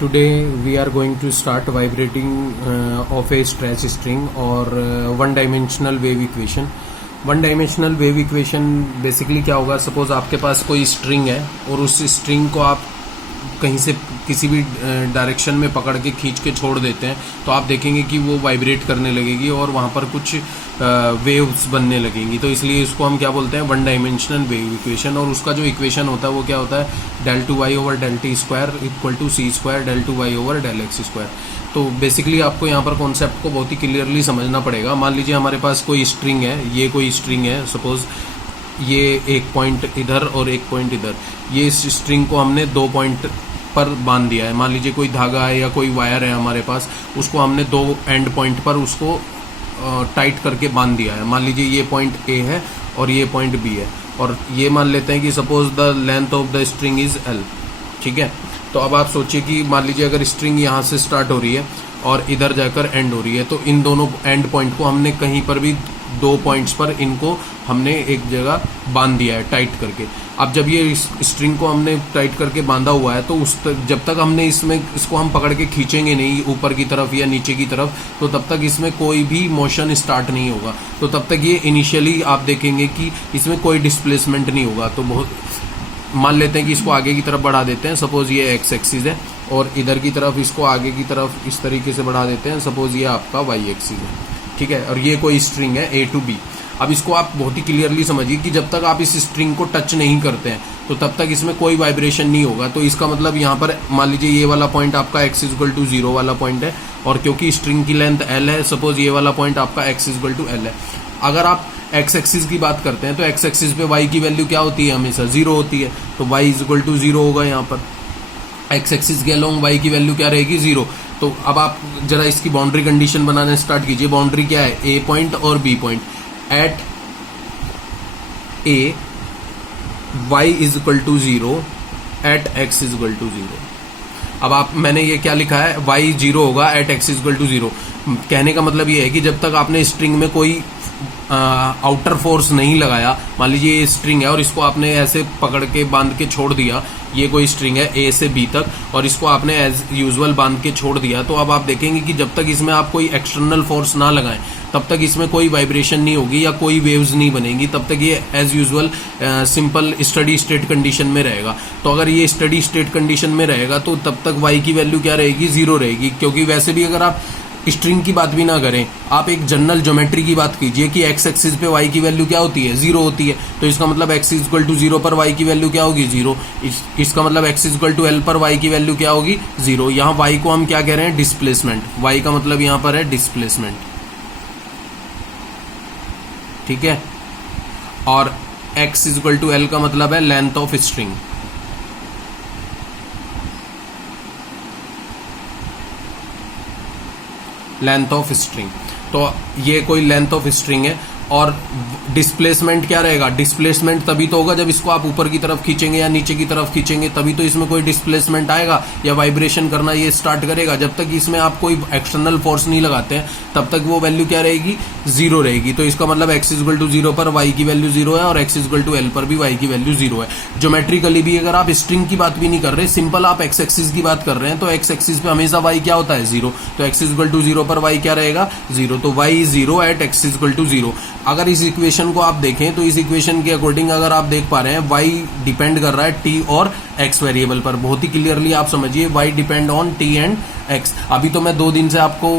Today we are going to start vibrating of a stretch string or one dimensional wave equation. One dimensional wave equation basically क्या होगा, suppose आपके पास कोई string है और उस string को आप कहीं से किसी भी डायरेक्शन में पकड़ के खींच के छोड़ देते हैं तो आप देखेंगे कि वो वाइब्रेट करने लगेगी और वहाँ पर कुछ वेव्स बनने लगेंगी। तो इसलिए इसको हम क्या बोलते हैं, वन डायमेंशनल वेव इक्वेशन। और उसका जो इक्वेशन होता है वो क्या होता है, del two y over del t square equal to c square del two y over del x square. तो बेसिकली आपको यहाँ पर कॉन्सेप्ट को बहुत ही क्लियरली समझना पड़ेगा। मान लीजिए हमारे पास कोई स्ट्रिंग है, ये कोई स्ट्रिंग है, सपोज ये एक पॉइंट इधर और एक पॉइंट इधर, ये इस स्ट्रिंग को हमने दो पॉइंट पर बांध दिया है। मान लीजिए कोई धागा है या कोई वायर है हमारे पास, उसको हमने दो एंड पॉइंट पर उसको टाइट करके बांध दिया है। मान लीजिए ये पॉइंट ए है और ये पॉइंट बी है, और ये मान लेते हैं कि suppose the length of the string is L. ठीक है, तो अब आप सोचिए कि मान लीजिए अगर स्ट्रिंग यहाँ से स्टार्ट हो रही है और इधर जाकर एंड हो रही है, तो इन दोनों एंड पॉइंट को हमने कहीं पर भी दो पॉइंट्स पर इनको हमने एक जगह बांध दिया है टाइट करके। अब जब ये स्ट्रिंग को हमने टाइट करके बांधा हुआ है तो जब तक हमने इसको हम पकड़ के खींचेंगे नहीं ऊपर की तरफ या नीचे की तरफ, तो तब तक इसमें कोई भी मोशन स्टार्ट नहीं होगा। तो तब तक ये इनिशियली आप देखेंगे कि इसमें कोई डिस्प्लेसमेंट नहीं होगा। तो बहुत मान लेते हैं कि इसको आगे की तरफ बढ़ा देते हैं, सपोज ये एक्स एक्सिस है, और इधर की तरफ इसको आगे की तरफ इस तरीके से बढ़ा देते हैं, सपोज ये आपका वाई एक्सिस है। ठीक है, और ये कोई स्ट्रिंग है ए टू बी। अब इसको आप बहुत ही क्लियरली समझिए कि जब तक आप इस स्ट्रिंग को टच नहीं करते हैं तो तब तक इसमें कोई वाइब्रेशन नहीं होगा। तो इसका मतलब यहाँ पर मान लीजिए ये वाला पॉइंट आपका एक्स इक्वल टू जीरो वाला पॉइंट है, और क्योंकि स्ट्रिंग की लेंथ एल है, सपोज ये वाला पॉइंट आपका एक्स इक्वल टू एल है। अगर आप एक्स एक्सिस की बात करते हैं तो एक्स एक्सिस पे वाई की वैल्यू क्या होती है, हमेशा जीरो होती है। तो y is equal to zero होगा यहाँ पर। एक्स एक्सिस के अलोंग वाई की वैल्यू क्या रहेगी, जीरो। तो अब आप जरा इसकी बाउंड्री कंडीशन बनाने स्टार्ट कीजिए। बाउंड्री क्या है, ए पॉइंट और B point. At A y is equal to zero, at x is equal to zero. अब आप मैंने ये क्या लिखा है, वाई जीरो होगा at x is equal to zero. कहने का मतलब ये है कि जब तक आपने स्ट्रिंग में कोई आउटर फोर्स नहीं लगाया, मान लीजिए ये स्ट्रिंग है और इसको आपने ऐसे पकड़ के बांध के छोड़ दिया, ये कोई स्ट्रिंग है ए से बी तक, और इसको आपने एज यूजुअल बांध के छोड़ दिया, तो अब आप देखेंगे कि जब तक इसमें आप कोई एक्सटर्नल फोर्स ना लगाएं तब तक इसमें कोई वाइब्रेशन नहीं होगी या कोई वेव्स नहीं बनेगी। तब तक ये as usual simple steady state condition में रहेगा। तो अगर ये स्टडी स्टेट कंडीशन में रहेगा तो तब तक वाई की वैल्यू क्या रहेगी, जीरो रहेगी। क्योंकि वैसे भी अगर आप स्ट्रिंग की बात भी ना करें, आप एक जनरल ज्योमेट्री की बात कीजिए कि एक्स एक्सिस पे वाई की वैल्यू क्या होती है, जीरो होती है। तो इसका मतलब x is equal to zero पर वाई की वैल्यू क्या होगी, जीरो। इसका मतलब x is equal to l पर वाई की वैल्यू क्या होगी, जीरो। यहाँ वाई को हम क्या कह रहे हैं, डिस्प्लेसमेंट। वाई का मतलब यहाँ पर है डिस्प्लेसमेंट। ठीक है, और x is equal to l का मतलब है length of string. Length of string, तो ये कोई लेंथ ऑफ स्ट्रिंग है। और डिस्प्लेसमेंट क्या रहेगा, डिस्प्लेसमेंट तभी तो होगा जब इसको आप ऊपर की तरफ खींचेंगे या नीचे की तरफ खींचेंगे, तभी तो इसमें कोई डिस्प्लेसमेंट आएगा या वाइब्रेशन करना ये स्टार्ट करेगा। जब तक इसमें आप कोई एक्सटर्नल फोर्स नहीं लगाते हैं तब तक वो वैल्यू क्या रहेगी, जीरो रहेगी। तो इसका मतलब एक्स इक्वल टू जीरो पर वाई की वैल्यू जीरो है और एक्स इक्वल टू एल पर भी वाई की वैल्यू जीरो है। ज्योमेट्रिकली भी अगर आप स्ट्रिंग की बात भी नहीं कर रहे, सिंपल आप एक्स एक्सिस की बात कर रहे हैं, तो एक्स एक्सिस पे हमेशा वाई क्या होता है, जीरो। तो एक्स इक्वल टू जीरो पर वाई क्या रहेगा, जीरो। तो y zero at x equal to zero. अगर इस इक्वेशन को आप देखें तो इस इक्वेशन के अकॉर्डिंग अगर आप देख पा रहे हैं, y डिपेंड कर रहा है t और x वेरिएबल पर। बहुत ही क्लियरली आप समझिए, y depend on t and x। अभी तो मैं 2 दिन से आपको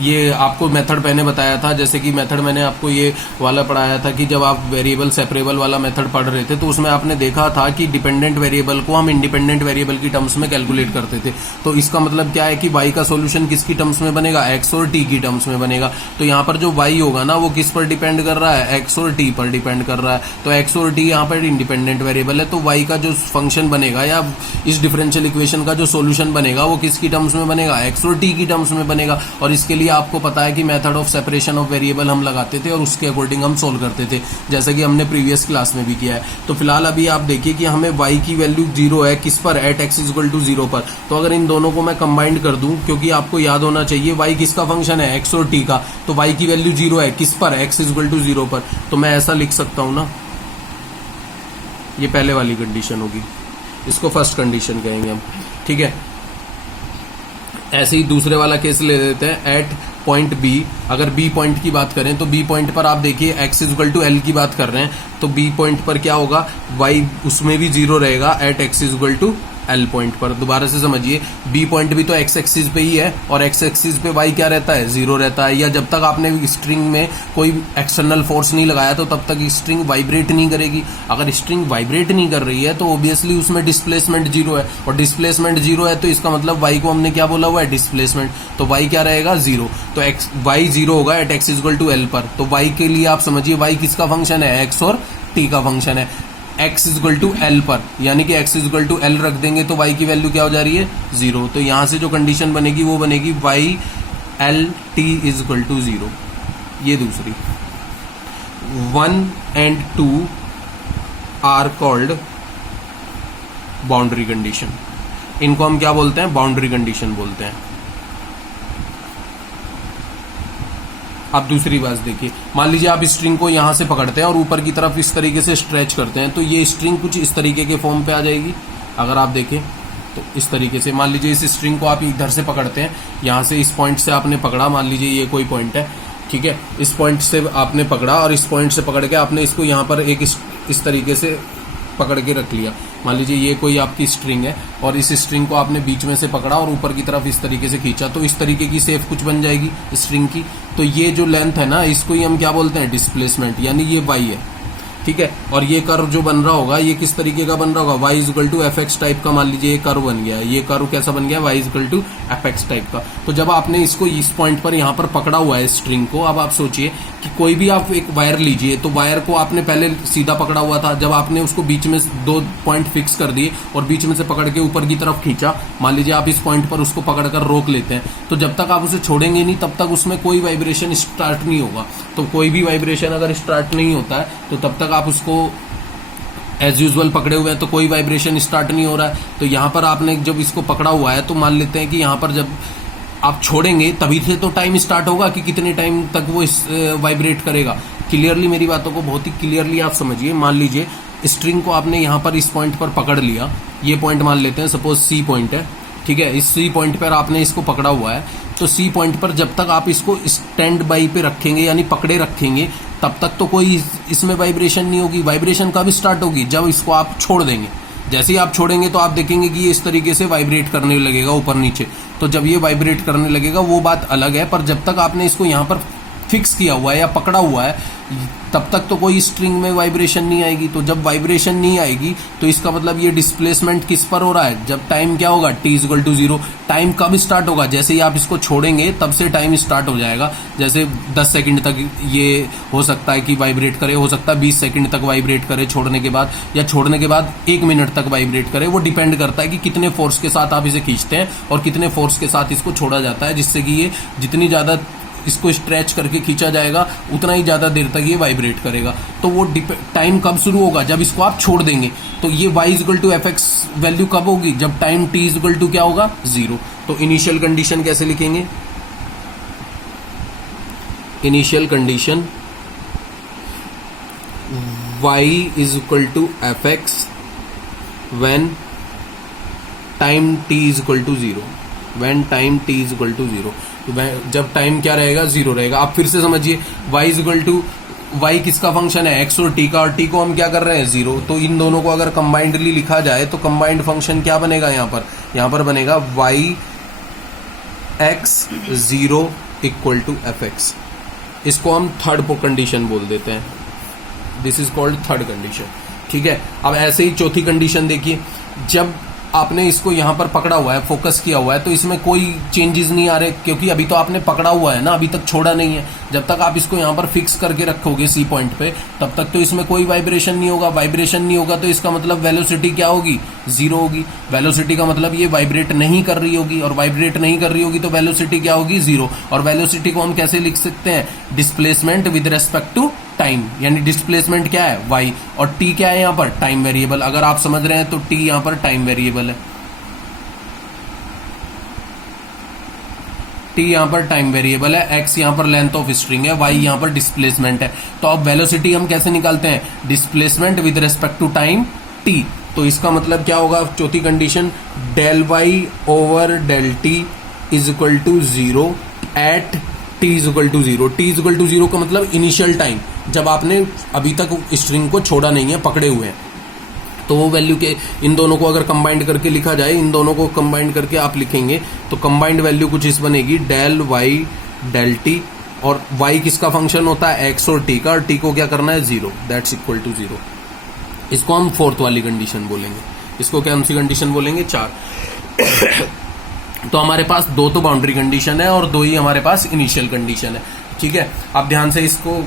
ये आपको मेथड मैंने बताया था, जैसे कि मेथड मैंने आपको ये वाला पढ़ाया था कि जब आप वेरिएबल सेपरेबल वाला मेथड पढ़ रहे थे तो उसमें आपने देखा था कि डिपेंडेंट वेरिएबल को हम इंडिपेंडेंट वेरिएबल की टर्म्स में कैलकुलेट करते थे। तो इसका मतलब क्या है कि y का सॉल्यूशन किसकी टर्म्स में बनेगा, x और t की टर्म्स में बनेगा। तो यहाँ पर जो y होगा ना वो किस पर डिपेंड कर रहा है, x और t पर डिपेंड कर रहा है। तो x और t यहाँ पर इंडिपेंडेंट वेरिएबल है, तो y का जो फंक्शन बनेगा या इस डिफरेंशियल इक्वेशन का जो सोल्यूशन बनेगा वो किसकी टर्म्स में बनेगा, x और t की टर्म्स में बनेगा। और इसके लिए आपको पता है कि method of separation of variable हम लगाते थे और उसके अकॉर्डिंग हम सोल्व करते थे, जैसा कि हमने प्रीवियस क्लास में भी किया है। तो फिलहाल अभी आप देखिए कि हमें y की वैल्यू जीरो है, किस पर, at x is equal to zero पर। तो अगर इन दोनों को मैं कंबाइंड कर दूं, क्योंकि आपको याद होना चाहिए y किसका फंक्शन है, x और t का, तो y की वैल्यू जीरो है किस पर, x is equal to zero पर। तो मैं ऐसा लिख सकता हूं ना, ये पहले वाली कंडीशन होगी। इसको फर्स्ट कंडीशन कहेंगे हम, ठीक है। ऐसे ही दूसरे वाला केस ले लेते हैं, एट पॉइंट बी। अगर बी पॉइंट की बात करें तो बी पॉइंट पर आप देखिए x इक्वल टू एल की बात कर रहे हैं, तो बी पॉइंट पर क्या होगा, y उसमें भी 0 रहेगा at x equal to l point पर। दोबारा से समझिए, बी पॉइंट भी तो x एक्सिस पे ही है और x एक्सिस पे y क्या रहता है, 0 रहता है। या जब तक आपने स्ट्रिंग में कोई एक्सटर्नल फोर्स नहीं लगाया तो तब तक स्ट्रिंग वाइब्रेट नहीं करेगी। अगर स्ट्रिंग वाइब्रेट नहीं कर रही है तो ऑब्वियसली उसमें डिस्प्लेसमेंट 0 है, और डिस्प्लेसमेंट 0 है तो इसका मतलब y को हमने क्या बोला हुआ है, डिस्प्लेसमेंट। तो y क्या रहेगा, 0। तो y 0 होगा at x equal to l पर। तो y के लिए आप समझिए y किसका फंक्शन है, x और t का फंक्शन है। x इक्वल टू एल पर, यानी कि x इक्वल टू एल रख देंगे तो y की वैल्यू क्या हो जा रही है, 0। तो यहां से जो कंडीशन बनेगी वो बनेगी y l t is equal to 0। ये दूसरी 1 and 2 are called boundary condition. इनको हम क्या बोलते हैं, बाउंड्री कंडीशन बोलते हैं। अब दूसरी बात देखिए, मान लीजिए आप स्ट्रिंग को यहां से पकड़ते हैं और ऊपर की तरफ इस तरीके से स्ट्रेच करते हैं, तो ये स्ट्रिंग कुछ इस तरीके के फॉर्म पे आ जाएगी। अगर आप देखें तो इस तरीके से, मान लीजिए इस स्ट्रिंग को आप इधर से पकड़ते हैं, यहां से इस पॉइंट से आपने पकड़ा, मान लीजिए ये कोई पॉइंट है, ठीक है, इस पॉइंट से आपने पकड़ा और इस पॉइंट से पकड़ के आपने इसको यहां पर एक इस तरीके से पकड़ के रख लिया। मान लीजिए ये कोई आपकी स्ट्रिंग है और इस स्ट्रिंग को आपने बीच में से पकड़ा और ऊपर की तरफ इस तरीके से खींचा, तो इस तरीके की शेप कुछ बन जाएगी स्ट्रिंग की। तो ये जो लेंथ है ना, इसको ही हम क्या बोलते हैं, डिस्प्लेसमेंट, यानी ये y है, ठीक है। और ये कर्व जो बन रहा होगा ये किस तरीके का बन रहा होगा, y equal to F x type का। मान लीजिए ये कर्व बन गया, ये कर्व कैसा बन गया, y equal to F x type का। तो जब आपने इसको इस पॉइंट पर यहाँ पर पकड़ा हुआ है स्ट्रिंग को, अब आप सोचिए कि कोई भी आप एक वायर लीजिए, तो वायर को आपने पहले सीधा पकड़ा हुआ था, जब आपने उसको बीच में 2 पॉइंट फिक्स कर दिए और बीच में से पकड़ के ऊपर की तरफ खींचा, मान लीजिए आप इस पॉइंट पर उसको पकड़कर रोक लेते हैं, तो जब तक आप उसे छोड़ेंगे नहीं तब तक उसमें कोई वाइब्रेशन स्टार्ट नहीं होगा। तो कोई भी वाइब्रेशन अगर स्टार्ट नहीं होता है तो तब तक आप उसको एज यूजुअल पकड़े हुए हैं, तो कोई वाइब्रेशन स्टार्ट नहीं हो रहा है। तो यहां पर आपने जब इसको पकड़ा हुआ है तो मान लेते हैं कि यहां पर जब आप छोड़ेंगे तभी से तो टाइम स्टार्ट होगा कि कितने टाइम तक वो वाइब्रेट करेगा। क्लियरली मेरी बातों को बहुत ही क्लियरली आप समझिए। मान लीजिए स्ट्रिंग को आपने यहां पर इस पॉइंट पर पकड़ लिया, ये पॉइंट मान लेते हैं सपोज सी पॉइंट है, ठीक है। इस सी पॉइंट पर आपने इसको पकड़ा हुआ है, तो सी पॉइंट पर जब तक आप इसको स्टैंड बाई पे रखेंगे यानी पकड़े रखेंगे तब तक तो कोई इसमें वाइब्रेशन नहीं होगी। वाइब्रेशन कब स्टार्ट होगी, जब इसको आप छोड़ देंगे। जैसे ही आप छोड़ेंगे तो आप देखेंगे कि ये इस तरीके से वाइब्रेट करने लगेगा ऊपर नीचे। तो जब ये वाइब्रेट करने लगेगा वो बात अलग है, पर जब तक आपने इसको यहाँ पर फिक्स किया हुआ है या पकड़ा हुआ है तब तक तो कोई स्ट्रिंग में वाइब्रेशन नहीं आएगी। तो जब वाइब्रेशन नहीं आएगी तो इसका मतलब ये डिस्प्लेसमेंट किस पर हो रहा है, जब टाइम क्या होगा, t इक्वल टू 0। टाइम कब स्टार्ट होगा, जैसे ही आप इसको छोड़ेंगे तब से टाइम स्टार्ट हो जाएगा। जैसे 10 सेकंड तक ये हो सकता है कि वाइब्रेट करे, हो सकता है 20 सेकंड तक वाइब्रेट करे छोड़ने के बाद, या छोड़ने के बाद 1 मिनट तक वाइब्रेट करे। वो डिपेंड करता है कि कितने फोर्स के साथ आप इसे खींचते हैं और कितने फोर्स के साथ इसको छोड़ा जाता है, जिससे कि ये जितनी ज्यादा इसको स्ट्रेच करके खींचा जाएगा उतना ही ज्यादा देर तक ये वाइब्रेट करेगा। तो वो टाइम कब शुरू होगा, जब इसको आप छोड़ देंगे। तो ये y equal to F x value कब होगी, जब टाइम t इक्वल टू क्या होगा, 0। तो इनिशियल कंडीशन कैसे लिखेंगे, initial condition y is equal to F x when time t is equal to 0, when time t is equal to 0। जब time क्या रहेगा, 0 रहेगा। आप फिर से समझिए, y is equal to, y किसका फंक्शन है, x और t का, और t को हम क्या कर रहे हैं, 0। तो इन दोनों को अगर कंबाइंडली लिखा जाए तो कंबाइंड फंक्शन क्या बनेगा, यहाँ पर बनेगा y x 0 equal to F x. इसको हम थर्ड कंडीशन बोल देते हैं, this is called third condition, ठीक है। अब ऐसे ही चौथी कंडीशन देखिए, जब आपने इसको यहां पर पकड़ा हुआ है, फोकस किया हुआ है, तो इसमें कोई चेंजेस नहीं आ रहे क्योंकि अभी तो आपने पकड़ा हुआ है ना, अभी तक छोड़ा नहीं है। जब तक आप इसको यहां पर फिक्स करके रखोगे सी पॉइंट पे तब तक तो इसमें कोई वाइब्रेशन नहीं होगा। वाइब्रेशन नहीं होगा तो इसका मतलब वेलोसिटी क्या होगी, 0 होगी। वेलोसिटी का मतलब ये वाइब्रेट नहीं कर रही होगी, और वाइब्रेट नहीं कर रही होगी तो वेलोसिटी क्या होगी, 0। और वेलोसिटी को हम कैसे लिख सकते हैं, displacement with respect to time, यानी डिस्प्लेसमेंट क्या है, y, और t क्या है यहाँ पर, टाइम वेरिएबल। अगर आप समझ रहे हैं तो t यहाँ पर टाइम वेरिएबल है, t यहाँ पर टाइम वेरिएबल है, x यहाँ पर लेंथ ऑफ स्ट्रिंग है, y यहाँ पर डिस्प्लेसमेंट है। तो अब वेलोसिटी हम कैसे निकालते हैं, displacement with respect to time t। तो इसका मतलब क्या होगा चौथी condition, del Y over del t is equal to zero at T is equal to zero. T is equal to zero का मतलब इनिशियल टाइम, जब आपने अभी तक स्ट्रिंग को छोड़ा नहीं है, पकड़े हुए हैं, तो वो वैल्यू के इन दोनों को अगर कंबाइंड करके लिखा जाए, इन दोनों को कंबाइंड करके आप लिखेंगे तो कंबाइंड वैल्यू कुछ इस बनेगी, डेल वाई डेल टी, और y किसका फंक्शन होता है, x और t का, और t को क्या करना है, zero, that's equal to zero. इसको हम फोर्थ वाली कंडीशन बोलेंगे। इसको क्या सी कंडीशन बोलेंगे, 4। तो हमारे पास दो तो बाउंड्री कंडीशन है और दो ही हमारे पास इनिशियल कंडीशन है। ठीक है, आप ध्यान से इसको,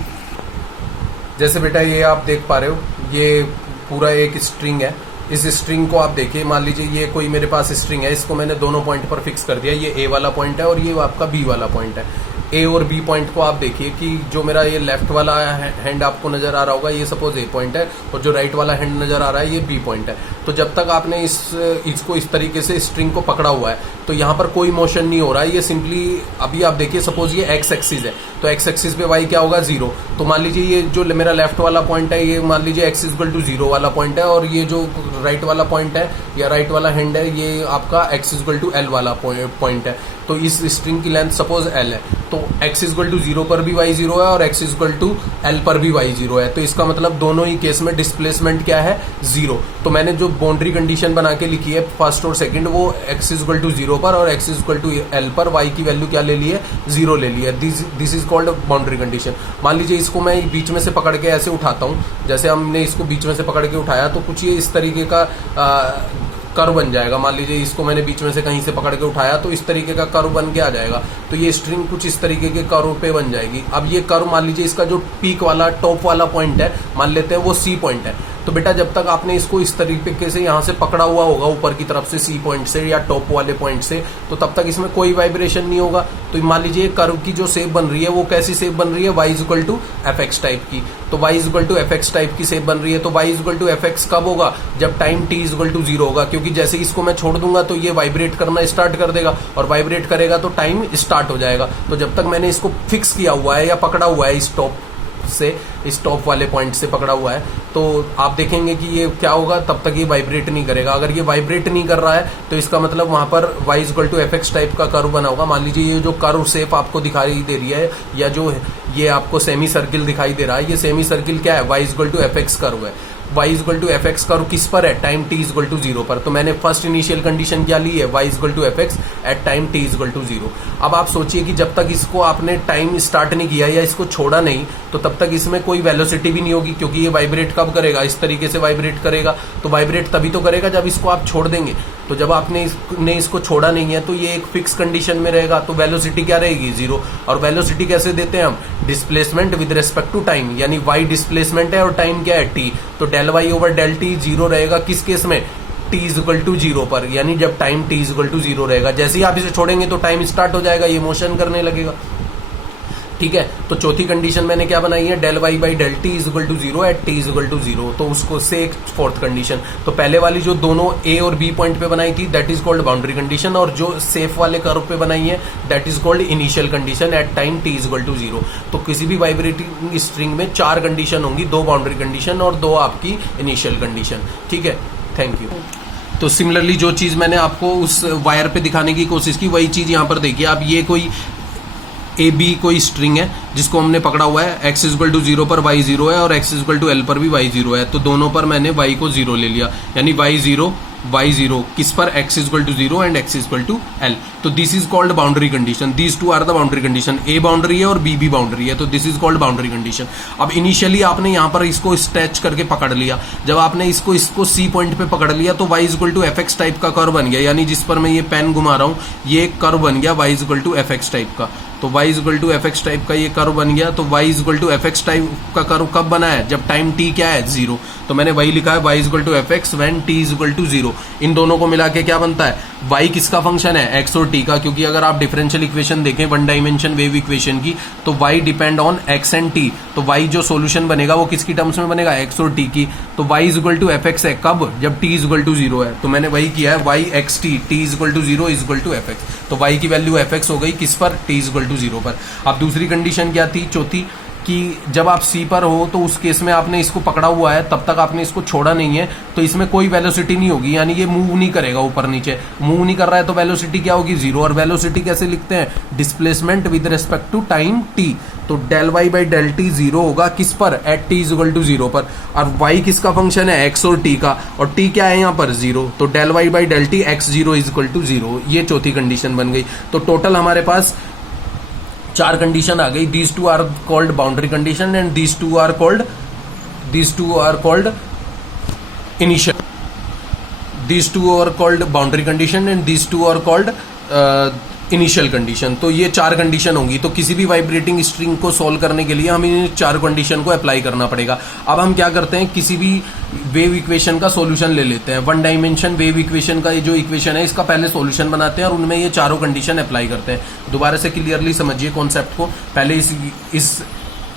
जैसे बेटा ये आप देख पा रहे हो, ये पूरा एक स्ट्रिंग है। इस स्ट्रिंग को आप देखिए, मान लीजिए ये कोई मेरे पास स्ट्रिंग है, इसको मैंने दोनों पॉइंट पर फिक्स कर दिया। ये ए वाला पॉइंट है और ये आपका बी वाला पॉइंट है। ए और बी पॉइंट को आप देखिए कि जो मेरा ये लेफ्ट वाला हैंड आपको नजर आ रहा होगा, ये सपोज ए पॉइंट है, और जो राइट वाला हैंड नजर आ रहा है ये बी पॉइंट है। तो जब तक आपने इसको इस तरीके से स्ट्रिंग को पकड़ा हुआ है तो यहाँ पर कोई मोशन नहीं हो रहा है। ये सिंपली, अभी आप देखिए, सपोज ये एक्स एक्सिस है, तो एक्स एक्सिस पे वाई क्या होगा, जीरो। तो मान लीजिए ये जो मेरा लेफ्ट वाला पॉइंट है, ये मान लीजिए एक्स इक्वल टू जीरो वाला पॉइंट है, और ये जो राइट वाला पॉइंट है या राइट वाला हैंड है, ये आपका एक्स इक्वल टू एल वाला पॉइंट है। तो इस स्ट्रिंग की लेंथ सपोज एल है, तो एक्स इक्वल टू जीरो पर भी वाई जीरो है और एक्स इक्वल टू एल पर भी वाई जीरो है। तो इसका मतलब दोनों ही केस में डिस्प्लेसमेंट क्या है, जीरो। तो मैंने जो बाउंड्री कंडीशन बना के लिखी है फर्स्ट और सेकंड, वो एक्स इक्वल टू जीरो पर और एक्स इक्वल टू एल पर वाई की वैल्यू क्या ले ली है, जीरो ले ली है। This is called boundary condition. मान लीजिए इसको मैं बीच में से पकड़ के ऐसे उठाता हूं, जैसे हमने इसको बीच में से पकड़ के उठाया, तो कुछ ये इस तरीके का कर्व बन जाएगा। मान लीजिए इसको मैंने बीच में से कहीं से पकड़ के उठाया, तो इस तरीके का कर्व बन के आ जाएगा। तो ये स्ट्रिंग कुछ इस तरीके के कर्व पे बन जाएगी। अब ये कर्व, मान लीजिए इसका जो पीक वाला टॉप वाला पॉइंट है, मान लेते हैं वो सी पॉइंट है। तो बेटा जब तक आपने इसको इस तरीके से यहाँ से पकड़ा हुआ होगा ऊपर की तरफ से सी पॉइंट से या टॉप वाले पॉइंट से, तो तब तक इसमें कोई वाइब्रेशन नहीं होगा। तो मान लीजिए कर्व की जो शेप बन रही है वो कैसी शेप बन रही है, y equal to F x type की। तो y equal to F x type की शेप बन रही है। तो y equal to F x कब होगा, जब time t equal to zero होगा, क्योंकि जैसे इसको मैं छोड़ दूंगा तो ये वाइब्रेट करना स्टार्ट कर देगा, और वाइब्रेट करेगा तो टाइम स्टार्ट हो जाएगा। तो जब तक मैंने इसको फिक्स किया हुआ है या पकड़ा हुआ है इस टॉप से, इस टॉप वाले पॉइंट से पकड़ा हुआ है, तो आप देखेंगे कि ये क्या होगा, तब तक ये वाइब्रेट नहीं करेगा। अगर ये वाइब्रेट नहीं कर रहा है तो इसका मतलब वहां पर y equal to F x type का कर्व बना होगा। मान लीजिए ये जो कर्व शेप आपको दिखाई दे रही है, या जो ये आपको सेमी सर्किल दिखाई दे रहा है, ये सेमी सर्किल क्या है, y equal to F x curve है। y equal to F x curve किस पर है, time t equal to zero पर। तो मैंने फर्स्ट इनिशियल कंडीशन क्या ली है, y equal to F x at time t equal to zero. अब आप सोचिए कि जब तक इसको आपने टाइम स्टार्ट नहीं किया या इसको छोड़ा नहीं, तो तब तक इसमें कोई वेलोसिटी भी नहीं होगी, क्योंकि ये वाइब्रेट कब करेगा, इस तरीके से वाइब्रेट करेगा। तो वाइब्रेट तभी तो करेगा जब इसको आप छोड़ देंगे। तो जब आपने इसको छोड़ा नहीं है तो ये एक फिक्स कंडीशन में रहेगा। तो वेलोसिटी क्या रहेगी, जीरो। और वेलोसिटी कैसे देते हैं हम, displacement with respect to time, यानी y डिस्प्लेसमेंट है और टाइम क्या है, t। तो del Y over del T zero रहेगा किस केस में, t इक्वल टू जीरो पर, यानी जब time t equal to zero रहेगा। जैसे ही आप इसे छोड़ेंगे तो टाइम स्टार्ट हो जाएगा, ये मोशन करने लगेगा। ठीक है, तो चौथी कंडीशन मैंने क्या बनाई है, del Y by del t is equal to zero at T is equal to zero. तो उसको से एक फोर्थ कंडीशन, तो पहले वाली जो दोनों ए और बी पॉइंट पे बनाई थी that is called boundary condition, और जो सेफ वाले कर्व पे बनाई है that is called initial condition at time t is equal to zero. तो किसी भी वाइब्रेटिंग स्ट्रिंग में 4 कंडीशन होंगी, 2 बाउंड्री कंडीशन और 2 आपकी इनिशियल कंडीशन। ठीक है, थैंक यू। तो सिमिलरली जो चीज मैंने आपको उस वायर पे दिखाने की कोशिश की, वही चीज यहाँ पर देखिए आप। ये कोई ए बी कोई स्ट्रिंग है जिसको हमने पकड़ा हुआ है, एक्स इक्वल टू जीरो पर वाई जीरो है और एक्स इक्वल टू एल पर भी वाई जीरो है। तो दोनों पर मैंने वाई को जीरो ले लिया, यानी वाई जीरो वाई जीरो किस पर, X equal to zero and X equal to L. तो this is called boundary condition. These two are the boundary condition. A boundary है और बी भी बाउंड्री है, तो this is called boundary condition. अब initially आपने यहाँ पर इसको स्ट्रेच करके पकड़ लिया। जब आपने इसको सी पॉइंट पे पकड़ लिया तो y equal to F x type का कर्व बन गया, यानी जिस पर मैं ये पेन घुमा रहा हूँ ये एक कर्व बन गया y equal to F x type का। तो y equal to F x type का ये कर्व बन गया। तो y equal to F x type का कर्व कब बना है, जब टाइम t क्या है, जीरो। तो मैंने वही लिखा है y equal to F x when t equal to zero. इन दोनों को मिला के क्या बनता है, y किसका फंक्शन है, x और t का। क्योंकि अगर आप डिफरेंशियल इक्वेशन देखें वन डायमेंशन वेव इक्वेशन की, तो y depend on x and t। तो y जो सोल्यूशन बनेगा वो किसकी टर्म्स में बनेगा, x और t की। तो y equal to F x है कब, जब t इक्वल टू जीरो है। तो मैंने वही किया है, y x t, t equal to zero equal to F x. तो y की वैल्यू एफ एक्स हो गई किस पर, t इक्वल टू जीरो पर। अब दूसरी कंडीशन क्या थी, चौथी, कि जब आप सी पर हो तो उस केस में आपने इसको पकड़ा हुआ है, तब तक आपने इसको छोड़ा नहीं है, तो इसमें कोई वेलोसिटी नहीं होगी, यानी ये मूव नहीं करेगा ऊपर नीचे। मूव नहीं कर रहा है तो वेलोसिटी क्या होगी, जीरो। और वेलोसिटी कैसे लिखते हैं, displacement with respect to time T. तो del Y by del T zero होगा किस पर, at T is equal to zero पर। और वाई किसका फंक्शन है, एक्स और टी का, और टी क्या है यहाँ पर, जीरो। तो del Y by del t x zero is equal to zero. ये चौथी कंडीशन बन गई। तो टोटल हमारे पास 4 कंडीशन आ गई। These two are called boundary condition and these two are called initial, these two are called boundary condition and these two are called initial condition. तो ये 4 कंडीशन होंगी। तो किसी भी वाइब्रेटिंग स्ट्रिंग को सॉल्व करने के लिए हमें इन 4 कंडीशन को अप्लाई करना पड़ेगा। अब हम क्या करते हैं, किसी भी वेव इक्वेशन का सॉल्यूशन ले लेते हैं। 1 डायमेंशन वेव इक्वेशन का ये जो इक्वेशन है, इसका पहले सॉल्यूशन बनाते हैं और उनमें ये चारों कंडीशन अप्लाई करते हैं। दोबारा से क्लियरली समझिए कॉन्सेप्ट को। पहले इस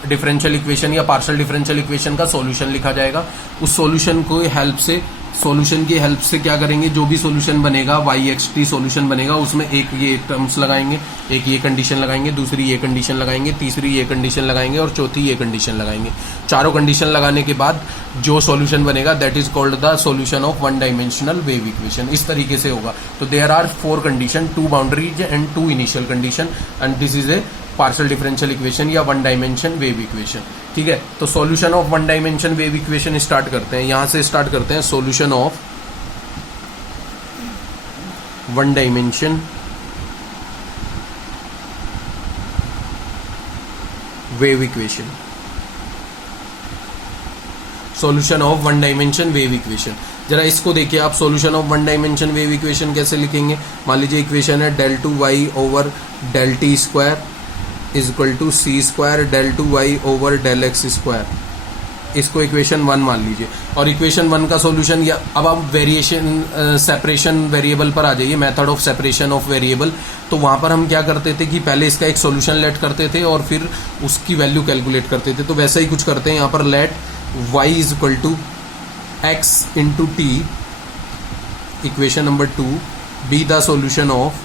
डिफरेंशियल इक्वेशन या पार्शियल डिफरेंशियल इक्वेशन का सॉल्यूशन लिखा जाएगा। उस सॉल्यूशन को सॉल्यूशन की हेल्प से क्या करेंगे, जो भी सॉल्यूशन बनेगा, वाई एक्स टी सॉल्यूशन बनेगा, उसमें एक ये टर्म्स लगाएंगे, एक ये कंडीशन लगाएंगे, दूसरी ये कंडीशन लगाएंगे, तीसरी ये कंडीशन लगाएंगे और चौथी ये कंडीशन लगाएंगे। चारों कंडीशन लगाने के बाद जो सॉल्यूशन बनेगा that is called the solution of 1 dimensional wave equation. इस तरीके से होगा। तो there are 4 condition, 2 boundaries and 2 initial condition and this is a partial differential equation या 1 डायमेंशन वेव इक्वेशन। ठीक है, तो solution of 1 dimension wave equation start करते हैं। यहां से स्टार्ट करते हैं। Solution of 1 dimension wave equation. Solution of 1 dimension wave equation. जरा इसको देखिए आप, solution of 1 dimension wave equation कैसे लिखेंगे। मान लीजिए इक्वेशन है del two y over del t square is equal to c square del two y over del x square. इसको इक्वेशन 1 मान लीजिए। और इक्वेशन 1 का सॉल्यूशन, या अब आप वेरिएशन सेपरेशन वेरिएबल पर आ जाइए, method of separation of variable. तो वहां पर हम क्या करते थे कि पहले इसका एक सॉल्यूशन लेट करते थे और फिर उसकी वैल्यू कैलकुलेट करते थे। तो वैसा ही कुछ करते हैं यहाँ पर। Let y is equal to x into t, equation number 2 be the solution of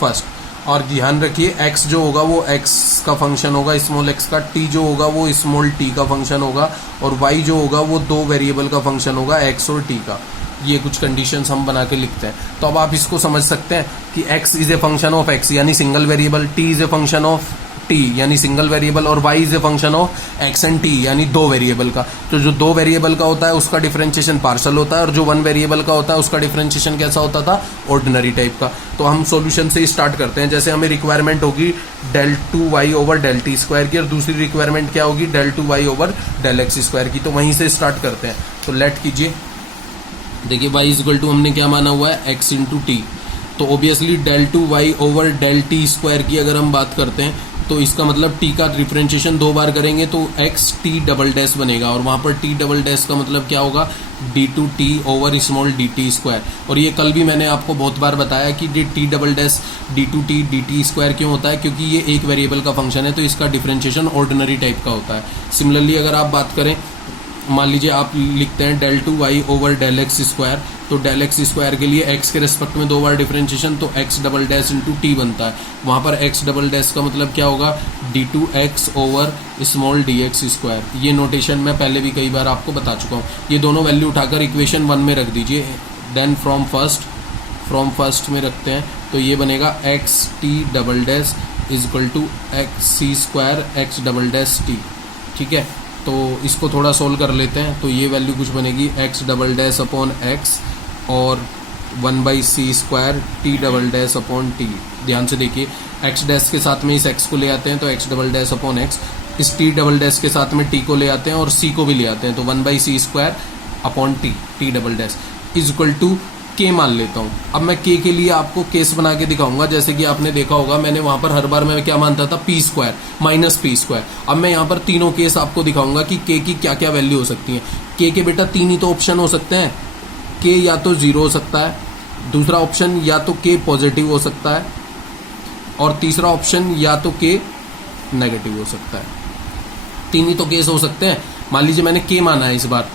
first. और ध्यान रखिए x जो होगा वो x का फंक्शन होगा, स्मॉल x का। t जो होगा वो स्मॉल t का फंक्शन होगा। और y जो होगा वो 2 वेरिएबल का फंक्शन होगा, x और t का। ये कुछ कंडीशंस हम बना के लिखते हैं। तो अब आप इसको समझ सकते हैं कि x is a function of x यानी single variable, t is a function of t यानी सिंगल वेरिएबल, और y is a function of x and t यानी 2 वेरिएबल का। तो जो 2 वेरिएबल का होता है उसका डिफरेंशिएशन पार्शियल होता है, और जो 1 वेरिएबल का होता है उसका डिफरेंशिएशन कैसा होता था, ऑर्डिनरी टाइप का। तो हम सॉल्यूशन से स्टार्ट करते हैं। जैसे हमें रिक्वायरमेंट होगी del two y over del t square की, और दूसरी रिक्वायरमेंट क्या होगी, del two y over del x square की। तो वहीं से स्टार्ट करते हैं। तो लेट कीजिए, देखिए y इज इक्वल टू हमने क्या माना हुआ है, x इंटू टी। तो obviously del two y over del t square की अगर हम बात करते हैं तो इसका मतलब t का डिफरेंशिएशन 2 बार करेंगे तो x t डबल डैश बनेगा, और वहां पर t डबल डैश का मतलब क्या होगा, d two t over small d t square. और ये कल भी मैंने आपको बहुत बार बताया कि t double dash d two t d t square क्यों होता है, क्योंकि ये एक वेरिएबल का फंक्शन है तो इसका डिफरेंशिएशन ऑर्डिनरी टाइप का होता है। सिमिलरली अगर आप बात करें, मान लीजिए आप लिखते हैं del two y over del x square, तो डेल एक्स स्क्वायर के लिए x के रेस्पेक्ट में 2 बार डिफरेंशिएशन, तो x double dash into t बनता है। वहां पर x डबल डैश का मतलब क्या होगा, d two x over small d x square. ये नोटेशन मैं पहले भी कई बार आपको बता चुका हूँ। ये दोनों वैल्यू उठाकर इक्वेशन 1 में रख दीजिए। देन फ्रॉम फर्स्ट में रखते हैं तो ये बनेगा x t double dash is equal to x c square x double dash t. ठीक है, तो इसको थोड़ा सोल्व कर लेते हैं। तो ये वैल्यू कुछ बनेगी x double dash upon x और 1/c square T double dash upon T. ध्यान से देखिए, एक्स डैश के साथ में इस एक्स को ले आते हैं तो x double dash upon x, इस टी डबल डैश के साथ में टी को ले आते हैं और सी को भी ले आते हैं, तो 1/c square upon t double dash is equal to k मान लेता हूं। अब मैं के के लिए आपको केस बना के दिखाऊंगा। जैसे कि आपने देखा होगा मैंने वहां पर हर बार मैं क्या मानता था, P square minus P square. अब मैं यहाँ पर तीनों केस आपको दिखाऊंगा कि के की क्या क्या वैल्यू हो सकती है। के बेटा 3 ही तो ऑप्शन हो सकते हैं। के या तो 0 हो सकता है, दूसरा ऑप्शन या तो के पॉजिटिव हो सकता है, और तीसरा ऑप्शन या तो के नेगेटिव हो सकता है। 3 ही तो केस हो सकते हैं। मान लीजिए मैंने के माना है इस बार,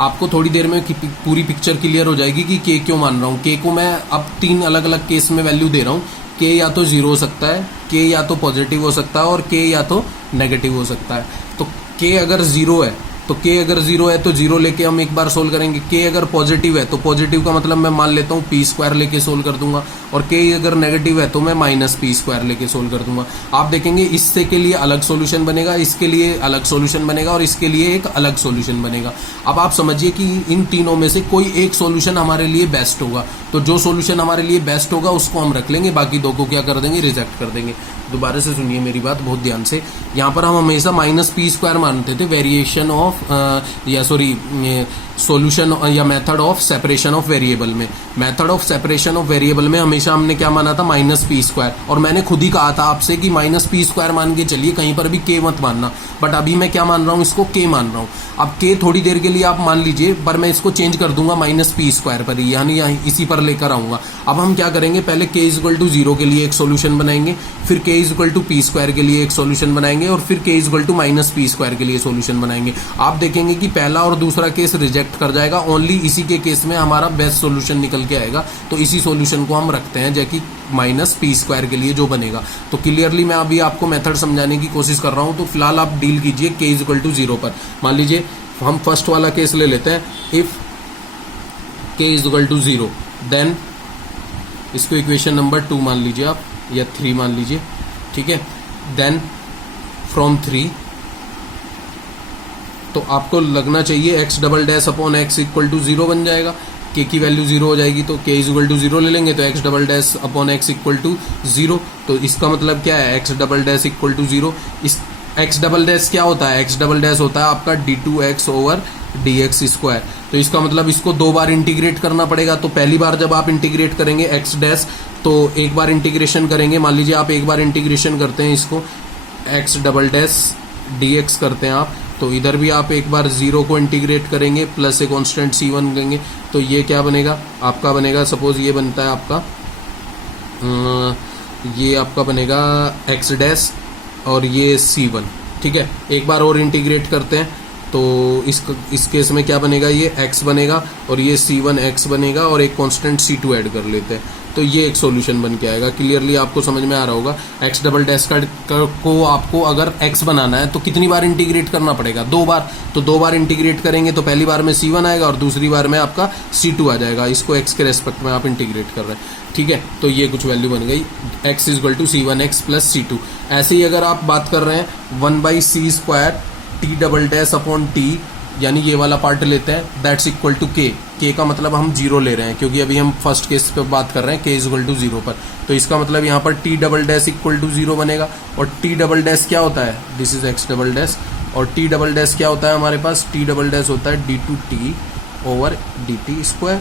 आपको थोड़ी देर में पूरी पिक्चर क्लियर हो जाएगी कि के क्यों मान रहा हूं। के को मैं अब 3 अलग अलग केस में वैल्यू दे रहा हूं। के या तो जीरो हो सकता है, के या तो पॉजिटिव हो सकता है और के या तो नेगेटिव हो सकता है। तो के अगर जीरो है तो के अगर जीरो है तो जीरो लेके हम एक बार सोल्व करेंगे। के अगर पॉजिटिव है तो पॉजिटिव का मतलब मैं मान लेता हूँ पी स्क्वायर लेके सोल्व कर दूंगा, और के अगर नेगेटिव है तो मैं माइनस पी स्क्वायर लेके सोल्व कर दूंगा। आप देखेंगे इससे के लिए अलग सॉल्यूशन बनेगा, इसके लिए अलग सॉल्यूशन बनेगा और इसके लिए एक अलग सॉल्यूशन बनेगा। अब आप समझिए कि इन तीनों में से कोई एक सॉल्यूशन हमारे लिए बेस्ट होगा, तो जो सॉल्यूशन हमारे लिए बेस्ट होगा उसको हम रख लेंगे, बाकी दो को क्या कर देंगे, रिजेक्ट कर देंगे। दोबारा से सुनिए मेरी बात बहुत ध्यान से। यहाँ पर हम हमेशा माइनस पी स्क्वायर मानते थे वेरिएशन ऑफ सॉल्यूशन या method of separation of variable में। Method of separation of variable में हमेशा हमने क्या माना था, माइनस पी स्क्वायर। और मैंने खुद ही कहा था आपसे कि माइनस पी स्क्वायर मान के चलिए, कहीं पर भी के मत मानना। बट अभी मैं क्या मान रहा हूँ, इसको के मान रहा हूँ। अब के थोड़ी देर के लिए आप मान लीजिए, पर मैं इसको चेंज कर दूंगा माइनस पी स्क्वायर पर ही, यानी इसी पर लेकर आऊंगा। अब हम क्या करेंगे, पहले के इक्वल टू जीरो के लिए एक सोल्यूशन बनाएंगे, फिर k equal to P square के लिए एक सोल्यूशन बनाएंगे, और फिर k equal to minus P square के लिए सोल्यूशन बनाएंगे। आप देखेंगे कि पहला और दूसरा केस रिजेक्ट कर जाएगा, ओनली इसी के केस में हमारा बेस्ट सोल्यूशन निकल के आएगा। तो इसी सोल्यूशन को हम रखते हैं, जैसे कि माइनस पी स्क्वायर के लिए जो बनेगा। तो क्लियरली मैं अभी आपको मेथड समझाने की कोशिश कर रहा हूं, तो फिलहाल आप डील कीजिए के इक्वल टू जीरो पर। मान लीजिए हम फर्स्ट वाला केस ले लेते हैं, इफ के इक्वल टू जीरो, देन इसको इक्वेशन नंबर 2 मान लीजिए आप, या 3 मान लीजिए, ठीक है। देन फ्रॉम 3 तो आपको लगना चाहिए x double dash upon x equal to zero बन जाएगा। के की वैल्यू जीरो हो जाएगी तो के इज इक्वल टू जीरो ले लेंगे, तो x double dash upon x equal to zero. तो इसका मतलब क्या है, x double dash equal to zero. इस एक्स डबल डैश क्या होता है, एक्स डबल डैश होता है आपका d2x ओवर dx स्क्वायर। तो इसका मतलब इसको दो बार इंटीग्रेट करना पड़ेगा। तो पहली बार जब आप इंटीग्रेट करेंगे एक्स डैश, तो एक बार इंटीग्रेशन करेंगे, मान लीजिए आप एक बार इंटीग्रेशन करते हैं, इसको एक्स डबल डैश dx करते हैं आप, तो इधर भी आप एक बार जीरो को इंटीग्रेट करेंगे, प्लस ए कॉन्स्टेंट c1 लेंगे, तो ये क्या बनेगा आपका, बनेगा सपोज ये बनता है आपका, ये आपका बनेगा एक्स डैश और ये c1, ठीक है। एक बार और इंटीग्रेट करते हैं तो इस केस में क्या बनेगा, ये x बनेगा और ये c1 x बनेगा, और एक कांस्टेंट c2 ऐड कर लेते हैं, तो ये एक सॉल्यूशन बन के आएगा। क्लियरली आपको समझ में आ रहा होगा। एक्स डबल डैश को आपको अगर x बनाना है तो कितनी बार इंटीग्रेट करना पड़ेगा, दो बार। तो दो बार इंटीग्रेट करेंगे तो पहली बार में c1 आएगा और दूसरी बार में आपका c2 आ जाएगा। इसको x के रेस्पेक्ट में आप इंटीग्रेट कर रहे हैं, ठीक है। तो ये कुछ वैल्यू बन गई, x equal to c1x plus c2। ऐसे ही अगर आप बात कर रहे हैं 1/c² t double dash upon t, यानी ये वाला पार्ट लेते हैं, दैट्स इक्वल टू के। के का मतलब हम जीरो ले रहे हैं, क्योंकि अभी हम फर्स्ट केस पे बात कर रहे हैं के इज इक्वल टू जीरो पर। तो इसका मतलब यहाँ पर t double dash equal to zero बनेगा। और t डबल डैश क्या होता है, this is x double dash, और t डबल डैश क्या होता है हमारे पास, t डबल डैश होता है d2t ओवर dt स्क्वायर,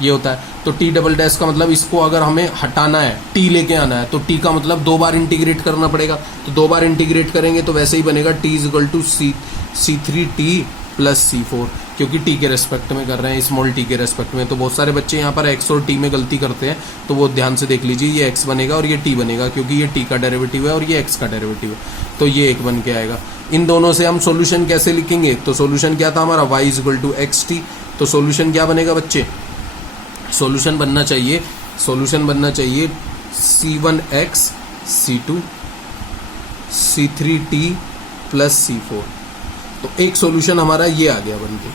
ये होता है। तो t डबल डैश का मतलब इसको अगर हमें हटाना है, t लेके आना है, तो t का मतलब दो बार इंटीग्रेट करना पड़ेगा। तो दो बार इंटीग्रेट करेंगे तो वैसे ही बनेगा t is equal to c3t plus c4, क्योंकि t के रेस्पेक्ट में कर रहे हैं, स्मॉल t के रेस्पेक्ट में। तो बहुत सारे बच्चे यहाँ पर x और t में गलती करते हैं, तो वो ध्यान से देख लीजिए, ये x बनेगा और ये t बनेगा, क्योंकि ये t का डेरिवेटिव है और ये x का डेरिवेटिव है। तो ये एक बन के आएगा। इन दोनों से हम सोल्यूशन कैसे लिखेंगे, तो सोल्यूशन क्या था हमारा, y is equal to xt। तो सोल्यूशन क्या बनेगा बच्चे, सोल्यूशन बनना चाहिए c1x c2 c3t plus c4। तो एक सॉल्यूशन हमारा ये आ गया बनके,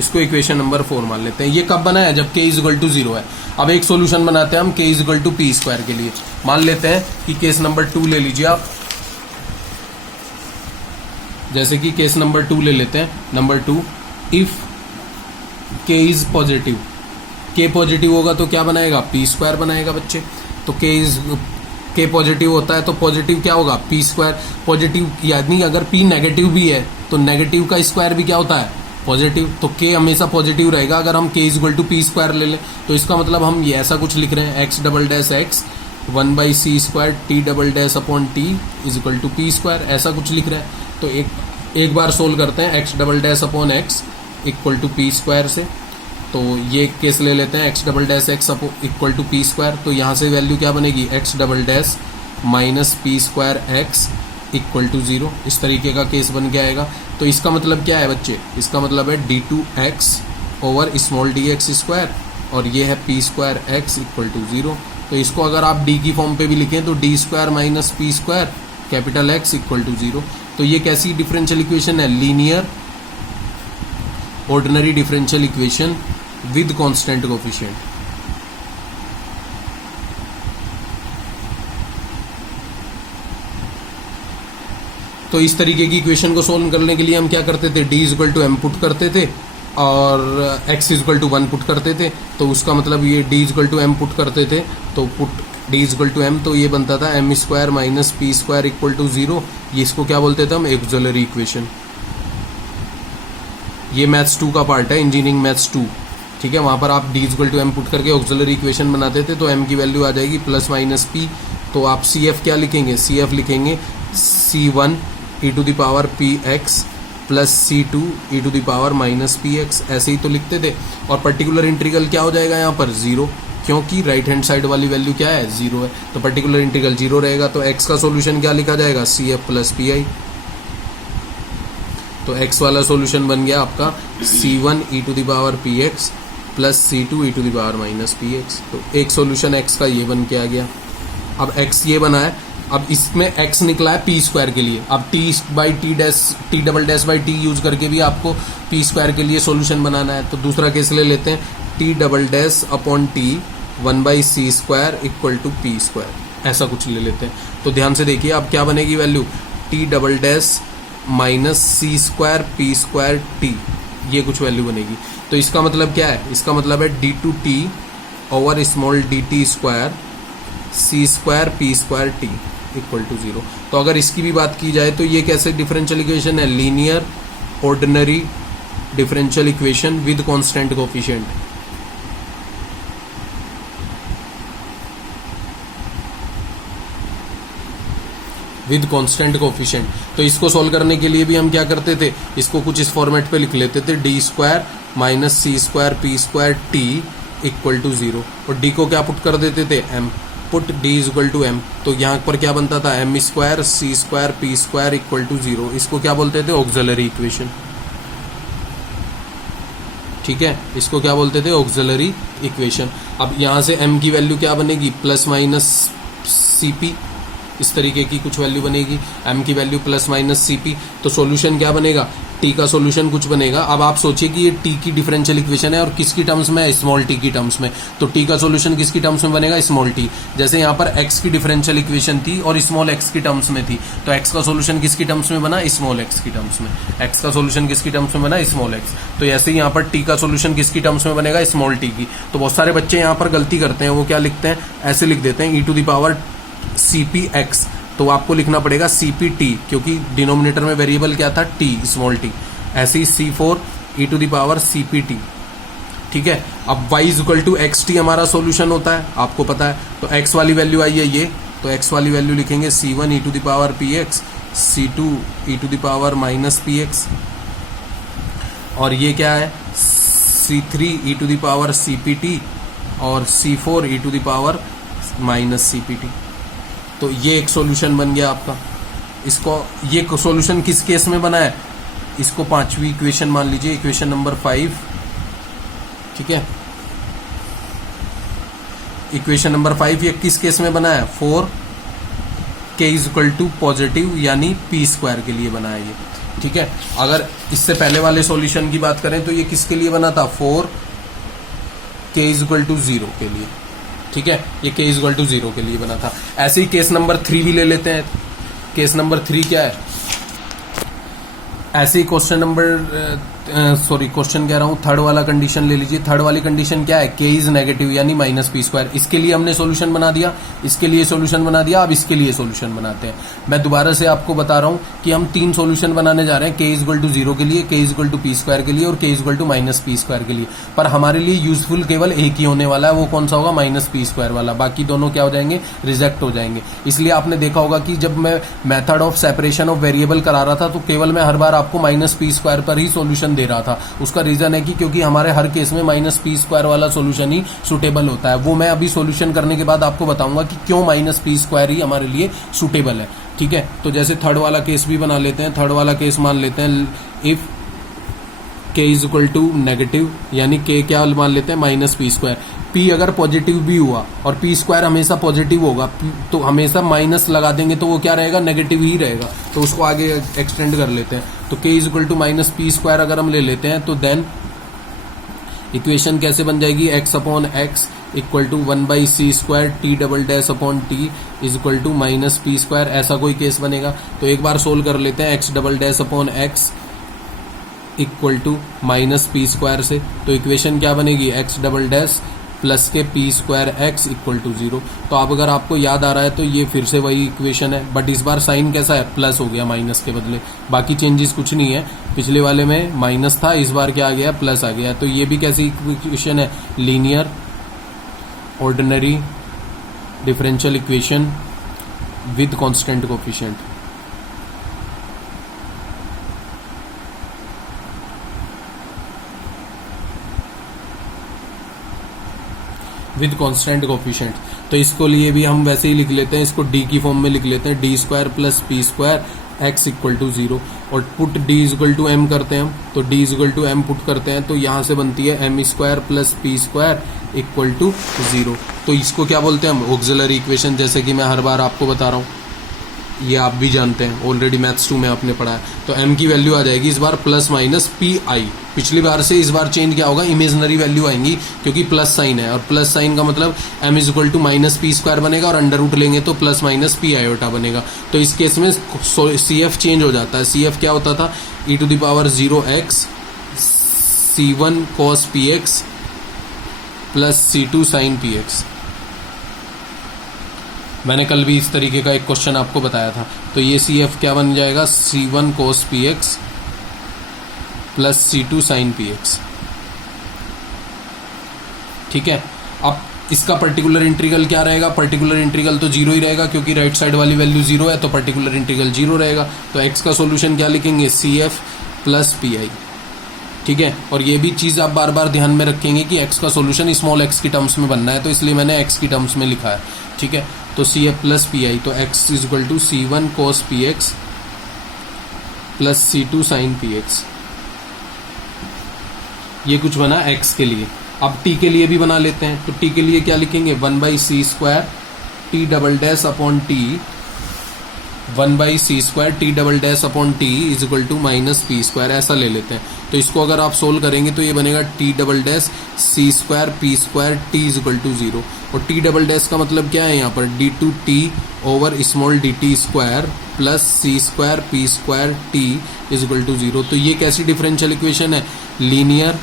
इसको इक्वेशन नंबर 4 मान लेते हैं। ये कब बना है, जब k is equal to zero है। अब एक सॉल्यूशन बनाते हैं हम k is equal to P square के लिए। मान लेते हैं कि केस नंबर 2 ले लीजिए आप, जैसे कि केस नंबर 2 ले लेते हैं। Number 2, if k is positive, k positive होगा तो क्या बनाएगा, पी स्क्वायर बनाएगा बच्चे। तो k पॉजिटिव होता है तो पॉजिटिव क्या होगा, पी स्क्वायर। पॉजिटिव यानी अगर p नेगेटिव भी है तो नेगेटिव का स्क्वायर भी क्या होता है, पॉजिटिव। तो k हमेशा पॉजिटिव रहेगा अगर हम k is equal to P square ले लें। तो इसका मतलब हम ये ऐसा कुछ लिख रहे हैं, x double dash x 1/c² t double dash upon t is equal to P square, ऐसा कुछ लिख रहे हैं। तो एक बार सोल्व करते हैं, x double dash upon x equal to P square से। तो ये केस ले लेते हैं, x double dash x equal to P square. तो यहाँ से वैल्यू क्या बनेगी, x double dash minus P square x equal to zero. इस तरीके का केस बन के आएगा। तो इसका मतलब क्या है बच्चे, इसका मतलब है d2x over small dx square और ये है p square x equal to 0। तो इसको अगर आप डी की फॉर्म पे भी लिखें तो d square minus P square capital X equal to 0। तो ये कैसी डिफरेंशियल इक्वेशन है? Linear ordinary differential equation with constant coefficient. तो इस तरीके की इक्वेशन को सोल्व करने के लिए हम क्या करते थे? d equal to m put करते थे और x इक्वल टू 1 पुट करते थे। तो उसका मतलब ये d equal to m put करते थे तो put d equal to m, तो ये बनता था m square minus P square equal to 0। ये इसको क्या बोलते थे हम? Auxiliary equation. ये मैथ्स 2 का पार्ट है, इंजीनियरिंग मैथ्स 2, ठीक है। वहां पर आप d equal to m put करके ऑक्सिलरी इक्वेशन बनाते थे तो m की वैल्यू आ जाएगी प्लस माइनस p। तो आप CF क्या लिखेंगे? CF लिखेंगे C1 e to the power p x plus C2 e to the power minus p x, ऐसे ही तो लिखते थे। और पर्टिकुलर इंटीग्रल क्या हो जाएगा यहाँ पर? 0, क्योंकि राइट हैंड साइड वाली वैल्यू क्या है? 0 है। तो पर्टिकुलर इंटीग्रल 0 रहेगा तो x का सॉल्यूशन क्या लिखा जाएगा? CF plus PI। तो x वाला सॉल्यूशन बन गया आपका C1 e to the power p x plus C2 e to the power minus p x. तो एक सॉल्यूशन x का ये बन के आ गया। अब x ये बना है, अब इसमें x निकला है पी स्क्वायर के लिए। अब t by T double dash by T use करके भी आपको पी स्क्वायर के लिए सॉल्यूशन बनाना है। तो दूसरा केस ले लेते हैं, t double dash upon t 1 by C square equal to P square, ऐसा कुछ ले लेते हैं। तो ध्यान से देखिए अब क्या बनेगी value? t double dash minus सी स्क्वायर पी स्क्वायर टी, ये कुछ वैल्यू बनेगी। तो इसका मतलब क्या है? इसका मतलब है d two t over small d t square c square P square t equal to 0। तो अगर इसकी भी बात की जाए तो ये कैसे डिफरेंशियल इक्वेशन है? Linear ordinary differential equation with constant coefficient. With constant coefficient. तो इसको सॉल्व करने के लिए भी हम क्या करते थे? इसको कुछ इस फॉर्मेट पे लिख लेते थे, d square minus C square P square t equal to 0। और डी को क्या पुट कर देते थे? m, put d equal to m। तो यहाँ पर क्या बनता था? m square c square P square equal to 0। इसको क्या बोलते थे? ऑक्सिलरी इक्वेशन, ठीक है। इसको क्या बोलते थे? Auxiliary equation. अब यहाँ से m की वैल्यू क्या बनेगी? प्लस माइनस cp, इस तरीके की कुछ वैल्यू बनेगी। m की वैल्यू प्लस माइनस cp। तो सॉल्यूशन क्या बनेगा? t का सॉल्यूशन कुछ बनेगा। अब आप सोचिए कि ये t की डिफरेंशियल इक्वेशन है और किसकी टर्म्स में है? स्मॉल t की टर्म्स में। तो t का सॉल्यूशन किसकी टर्म्स में बनेगा? Small t। जैसे यहाँ पर x की डिफरेंशियल इक्वेशन थी और स्मॉल x की टर्म्स में थी, तो x का सॉल्यूशन किसकी टर्म्स में बना? स्मॉल x की टर्म्स में। x का सॉल्यूशन किसकी टर्म्स में बना? Small x। तो ऐसे ही यहाँ पर t का सॉल्यूशन किसकी टर्म्स में बनेगा? स्मॉल t की। तो बहुत सारे बच्चे यहाँ पर गलती करते हैं, वो क्या लिखते हैं? ऐसे लिख देते हैं e to the power cpx। तो आपको लिखना पड़ेगा cpt, क्योंकि डिनोमिनेटर में वेरिएबल क्या था? t, small t। ऐसे ही c4 e to the power cpt, ठीक है। अब y equal to x t हमारा सॉल्यूशन होता है, आपको पता है। तो x वाली वैल्यू आई है ये, तो x वाली वैल्यू लिखेंगे c1 e to the power px, c2 e to the power minus px, और ये क्या है? c3 e to the power cpt और c4 e to the power minus cpt। तो ये एक सॉल्यूशन बन गया आपका। इसको ये सॉल्यूशन किस केस में बना है? इसको पांचवी इक्वेशन मान लीजिए, इक्वेशन नंबर 5, ठीक है। इक्वेशन नंबर 5 ये किस केस में बना है? 4 k is equal to positive यानी p स्क्वायर के लिए बना है ये, ठीक है। अगर इससे पहले वाले सॉल्यूशन की बात करें तो ये किसके लिए बना था? 4 k इज इक्वल टू 0 के लिए, ठीक है। ये k इज इक्वल टू 0 के लिए बना था। ऐसे ही केस नंबर 3 भी ले लेते हैं। केस नंबर 3 क्या है? ऐसे ही क्वेश्चन नंबर क्वेश्चन कह रहा हूँ, थर्ड वाला कंडीशन ले लीजिए। थर्ड वाली कंडीशन क्या है? k इज नेगेटिव यानी माइनस पी स्क्वायर। इसके लिए हमने सॉल्यूशन बना दिया, इसके लिए सॉल्यूशन बना दिया, अब इसके लिए सॉल्यूशन बनाते हैं। मैं दोबारा से आपको बता रहा हूँ कि हम 3 सॉल्यूशन बनाने जा रहे हैं, k इज इक्वल टू 0 के लिए, k is equal to P square के लिए और k is equal to minus P square के लिए। पर हमारे लिए यूजफुल केवल एक ही होने वाला है, वो कौन सा होगा? माइनस पी स्क्वायर वाला। बाकी दोनों क्या हो जाएंगे? रिजेक्ट हो जाएंगे। इसलिए आपने देखा होगा कि जब मैं method of separation of variable करा रहा था तो केवल मैं हर बार आपको माइनस पी स्क्वायर पर ही सॉल्यूशन दे रहा था। उसका रीजन है कि क्योंकि हमारे हर केस में माइनस पी स्क्वायर वाला सॉल्यूशन ही सुटेबल होता है। वो मैं अभी सॉल्यूशन करने के बाद आपको बताऊंगा कि क्यों माइनस पी स्क्वायर ही हमारे लिए सुटेबल है, ठीक है। तो जैसे थर्ड वाला केस भी बना लेते हैं। थर्ड वाला केस मान लेते हैं, if k is equal to negative, यानी k क्या मान लेते हैं माइनस पी स्क्वायर। p अगर पॉजिटिव भी हुआ और पी स्क्वायर हमेशा पॉजिटिव होगा तो हमेशा माइनस लगा देंगे तो वो क्या रहेगा, नेगेटिव ही रहेगा। तो उसको आगे एक्सटेंड कर लेते हैं। तो k is equal to minus P square अगर हम ले लेते हैं तो देन इक्वेशन कैसे बन जाएगी, x upon x equal to 1/c square T double dash upon T is equal to minus P square. ऐसा कोई केस बनेगा। तो एक बार सोल्व कर लेते हैं, x double dash upon x equal to minus P square से। तो इक्वेशन क्या बनेगी, x डबल डैश प्लस के p square x equal to 0। तो अब अगर आपको याद आ रहा है तो ये फिर से वही इक्वेशन है, बट इस बार साइन कैसा है, प्लस हो गया माइनस के बदले। बाकी चेंजेस कुछ नहीं है, पिछले वाले में माइनस था, इस बार क्या आ गया, प्लस आ गया। तो ये भी कैसी इक्वेशन है, linear ordinary differential equation with constant coefficient. With constant coefficient. तो इसको लिए भी हम वैसे ही लिख लेते हैं, इसको डी की फॉर्म में लिख लेते हैं, d square plus p square x equal to 0। और put d equal to m करते हैं हम, तो d equal to m put करते हैं तो यहां से बनती है m square plus p square equal to 0। तो इसको क्या बोलते हैं हम, ऑक्सिलरी इक्वेशन। जैसे कि मैं हर बार आपको बता रहा हूं, ये आप भी जानते हैं, ऑलरेडी मैथ्स 2 में आपने पढ़ा है। तो m की वैल्यू आ जाएगी इस बार प्लस माइनस पी आई। पिछली बार से इस बार चेंज क्या होगा, इमेजनरी वैल्यू आएंगी क्योंकि प्लस साइन है, और प्लस साइन का मतलब m is equal to minus P square बनेगा, और अंडर रूट लेंगे तो प्लस माइनस पी आयोटा बनेगा। तो इस केस में सी एफ चेंज हो जाता है। सी एफ क्या होता था, e to the power 0x c1 cos px plus c2 sin px। मैंने कल भी इस तरीके का एक क्वेश्चन आपको बताया था। तो ये सी एफ क्या बन जाएगा, c1 cos px plus c2 sin px। ठीक है, अब इसका पर्टिकुलर इंटीग्रल क्या रहेगा, पर्टिकुलर इंटीग्रल तो 0 ही रहेगा क्योंकि राइट साइड वाली वैल्यू 0 है, तो पर्टिकुलर इंटीग्रल 0 रहेगा। तो x का सोल्यूशन क्या लिखेंगे, C F plus P I. ठीक है, और ये भी चीज आप बार बार ध्यान में रखेंगे कि x का सोल्यूशन स्मॉल x की टर्म्स में बनना है, तो इसलिए मैंने x की टर्म्स में लिखा है। ठीक है, तो C F plus P I, तो x is equal to c1 cos px plus c2 sin px। ये कुछ बना x के लिए। अब t के लिए भी बना लेते हैं। तो t के लिए क्या लिखेंगे, 1/c square T double dash upon t 1/c square T double dash upon T is equal to minus P square, ऐसा ले लेते हैं। तो इसको अगर आप सोल्व करेंगे तो ये बनेगा t double dash c square P square t is equal to 0। और टी डबल डैश का मतलब क्या है यहाँ पर, d two t over small d t square plus c square P square t is equal to 0। तो ये कैसी डिफरेंशियल इक्वेशन है, linear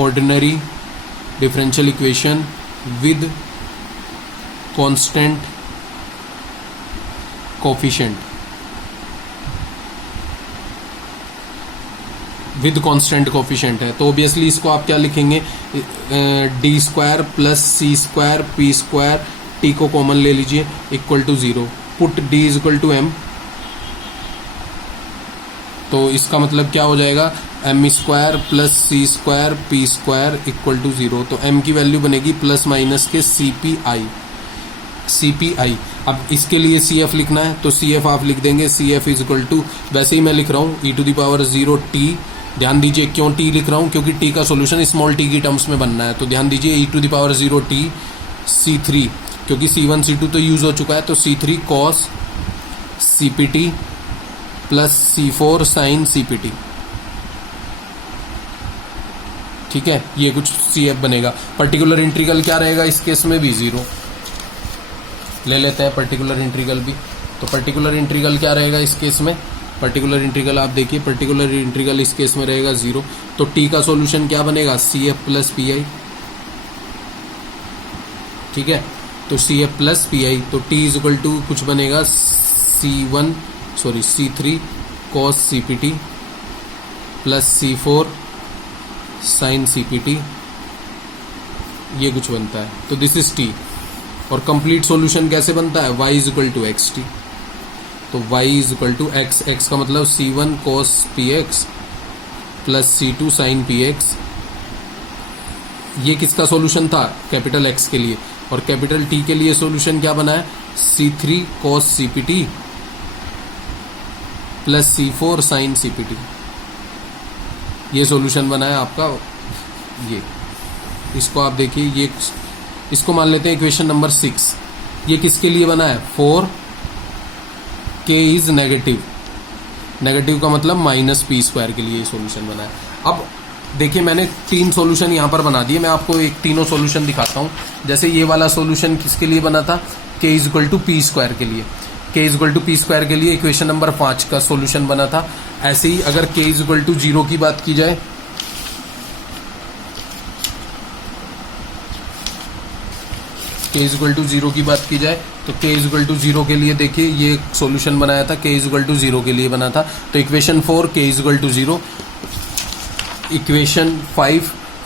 ordinary differential equation with constant coefficient, with constant coefficient है। तो ऑब्वियसली इसको आप क्या लिखेंगे, d square plus c square P square t को कॉमन ले लीजिए equal to 0। Put d is equal to m, तो इसका मतलब क्या हो जाएगा, m square plus c square P square equal to 0। तो एम की वैल्यू बनेगी प्लस माइनस के सी पी आई। अब इसके लिए सी एफ लिखना है तो सी एफ आप लिख देंगे, C F is equal to, वैसे ही मैं लिख रहा हूँ e to the power 0 t. ध्यान दीजिए क्यों टी लिख रहा हूँ, क्योंकि टी का सोल्यूशन स्मॉल टी की टर्म्स में बनना है। तो ध्यान दीजिए E to the power 0 T C3, क्योंकि C1 C2 तो यूज हो चुका है, तो C3 cos CPT plus C4 sin CPT। ठीक है, ये कुछ CF बनेगा। पर्टिकुलर इंटीग्रल क्या रहेगा इस केस में भी 0 ले लेते हैं, पर्टिकुलर इंटीग्रल भी। तो पर्टिकुलर इंटीग्रल क्या रहेगा इस केस में, पर्टिकुलर इंटीग्रल आप देखिए, पर्टिकुलर इंटीग्रल इस केस में रहेगा 0। तो टी का सॉल्यूशन क्या बनेगा, CF प्लस पी आई। ठीक है, तो CF प्लस पी आई, तो टी इज इक्वल टू कुछ बनेगा C3 cos CPT plus C4 sin CPT, ये कुछ बनता है। तो दिस इज टी। और कंप्लीट सॉल्यूशन कैसे बनता है, y is equal to x t. तो y is equal to x का मतलब C1 cos px plus C2 sin px। ये किसका सॉल्यूशन था, कैपिटल X के लिए। और कैपिटल T के लिए सॉल्यूशन क्या बना है, C3 cos CPT plus C4 sin CPT। ये सॉल्यूशन बना है आपका, ये इसको आप देखिए, ये इसको मान लेते हैं इक्वेशन नंबर 6। ये किसके लिए बना है? 4k इज नेगेटिव, नेगेटिव का मतलब -p² के लिए ये सॉल्यूशन बना है। अब देखिए मैंने 3 सॉल्यूशन यहाँ पर बना दिए, मैं आपको एक तीनों सॉल्यूशन दिखाता हूँ। जैसे ये वाला सॉल्यूशन किसके लिए बना था? k is equal to p² के लिए, k is equal to p² के लिए इक्वेशन नंबर 5 का सॉल्यूशन बना था। ऐसे ही अगर k इज इक्वल टू 0 की बात की जाए, k इज इक्वल टू 0 की बात की जाए तो k इज इक्वल टू 0 के लिए देखिए ये सॉल्यूशन बनाया था, k इज इक्वल टू 0 के लिए बना था। तो equation 4 k is equal to 0, equation 5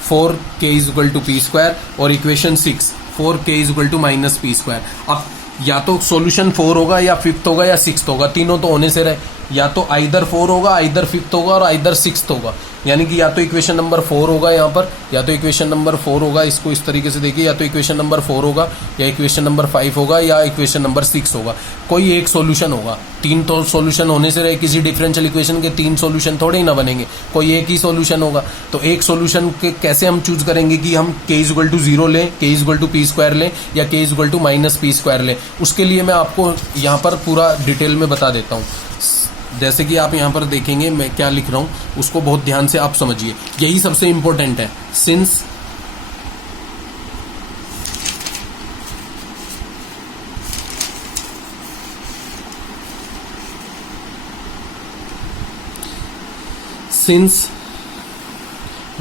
4k is equal to p² और equation 6 4k is equal to -p²। अब या तो सॉल्यूशन 4 होगा या 5th होगा या 6th होगा, तीनों तो होने से रहे, या तो आइदर 4 होगा, आइदर 5th होगा और आइदर 6th होगा। यानी कि या तो इक्वेशन नंबर 4 होगा यहाँ पर, या तो इक्वेशन नंबर 4 होगा, इसको इस तरीके से देखिए, या तो इक्वेशन नंबर 4 होगा या इक्वेशन नंबर 5 होगा या इक्वेशन नंबर 6 होगा, कोई एक सॉल्यूशन होगा। 3 तो सॉल्यूशन होने से रहे, किसी डिफरेंशियल इक्वेशन के 3 सॉल्यूशन थोड़े ही ना बनेंगे, कोई एक ही सॉल्यूशन होगा। तो एक सॉल्यूशन के कैसे हम चूज करेंगे कि हम k इज इक्वल टू 0 लें, k is equal to p² लें या k is equal to -p² लें, उसके लिए मैं आपको यहाँ पर पूरा डिटेल में बता देता हूँ। जैसे कि आप यहाँ पर देखेंगे मैं क्या लिख रहा हूँ, उसको बहुत ध्यान से आप समझिए, यही सबसे इंपॉर्टेंट है। Since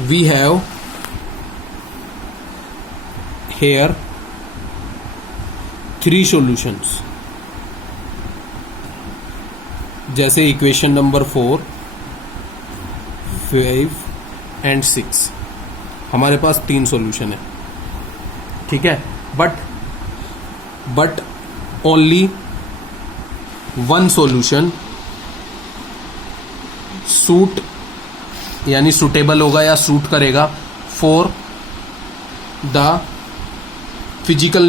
we have here 3 solutions, जैसे इक्वेशन नंबर 4, 5 एंड 6, हमारे पास 3 सॉल्यूशन है, ठीक है। बट ओनली 1 सॉल्यूशन सूट यानी सुटेबल होगा या सूट करेगा for the physical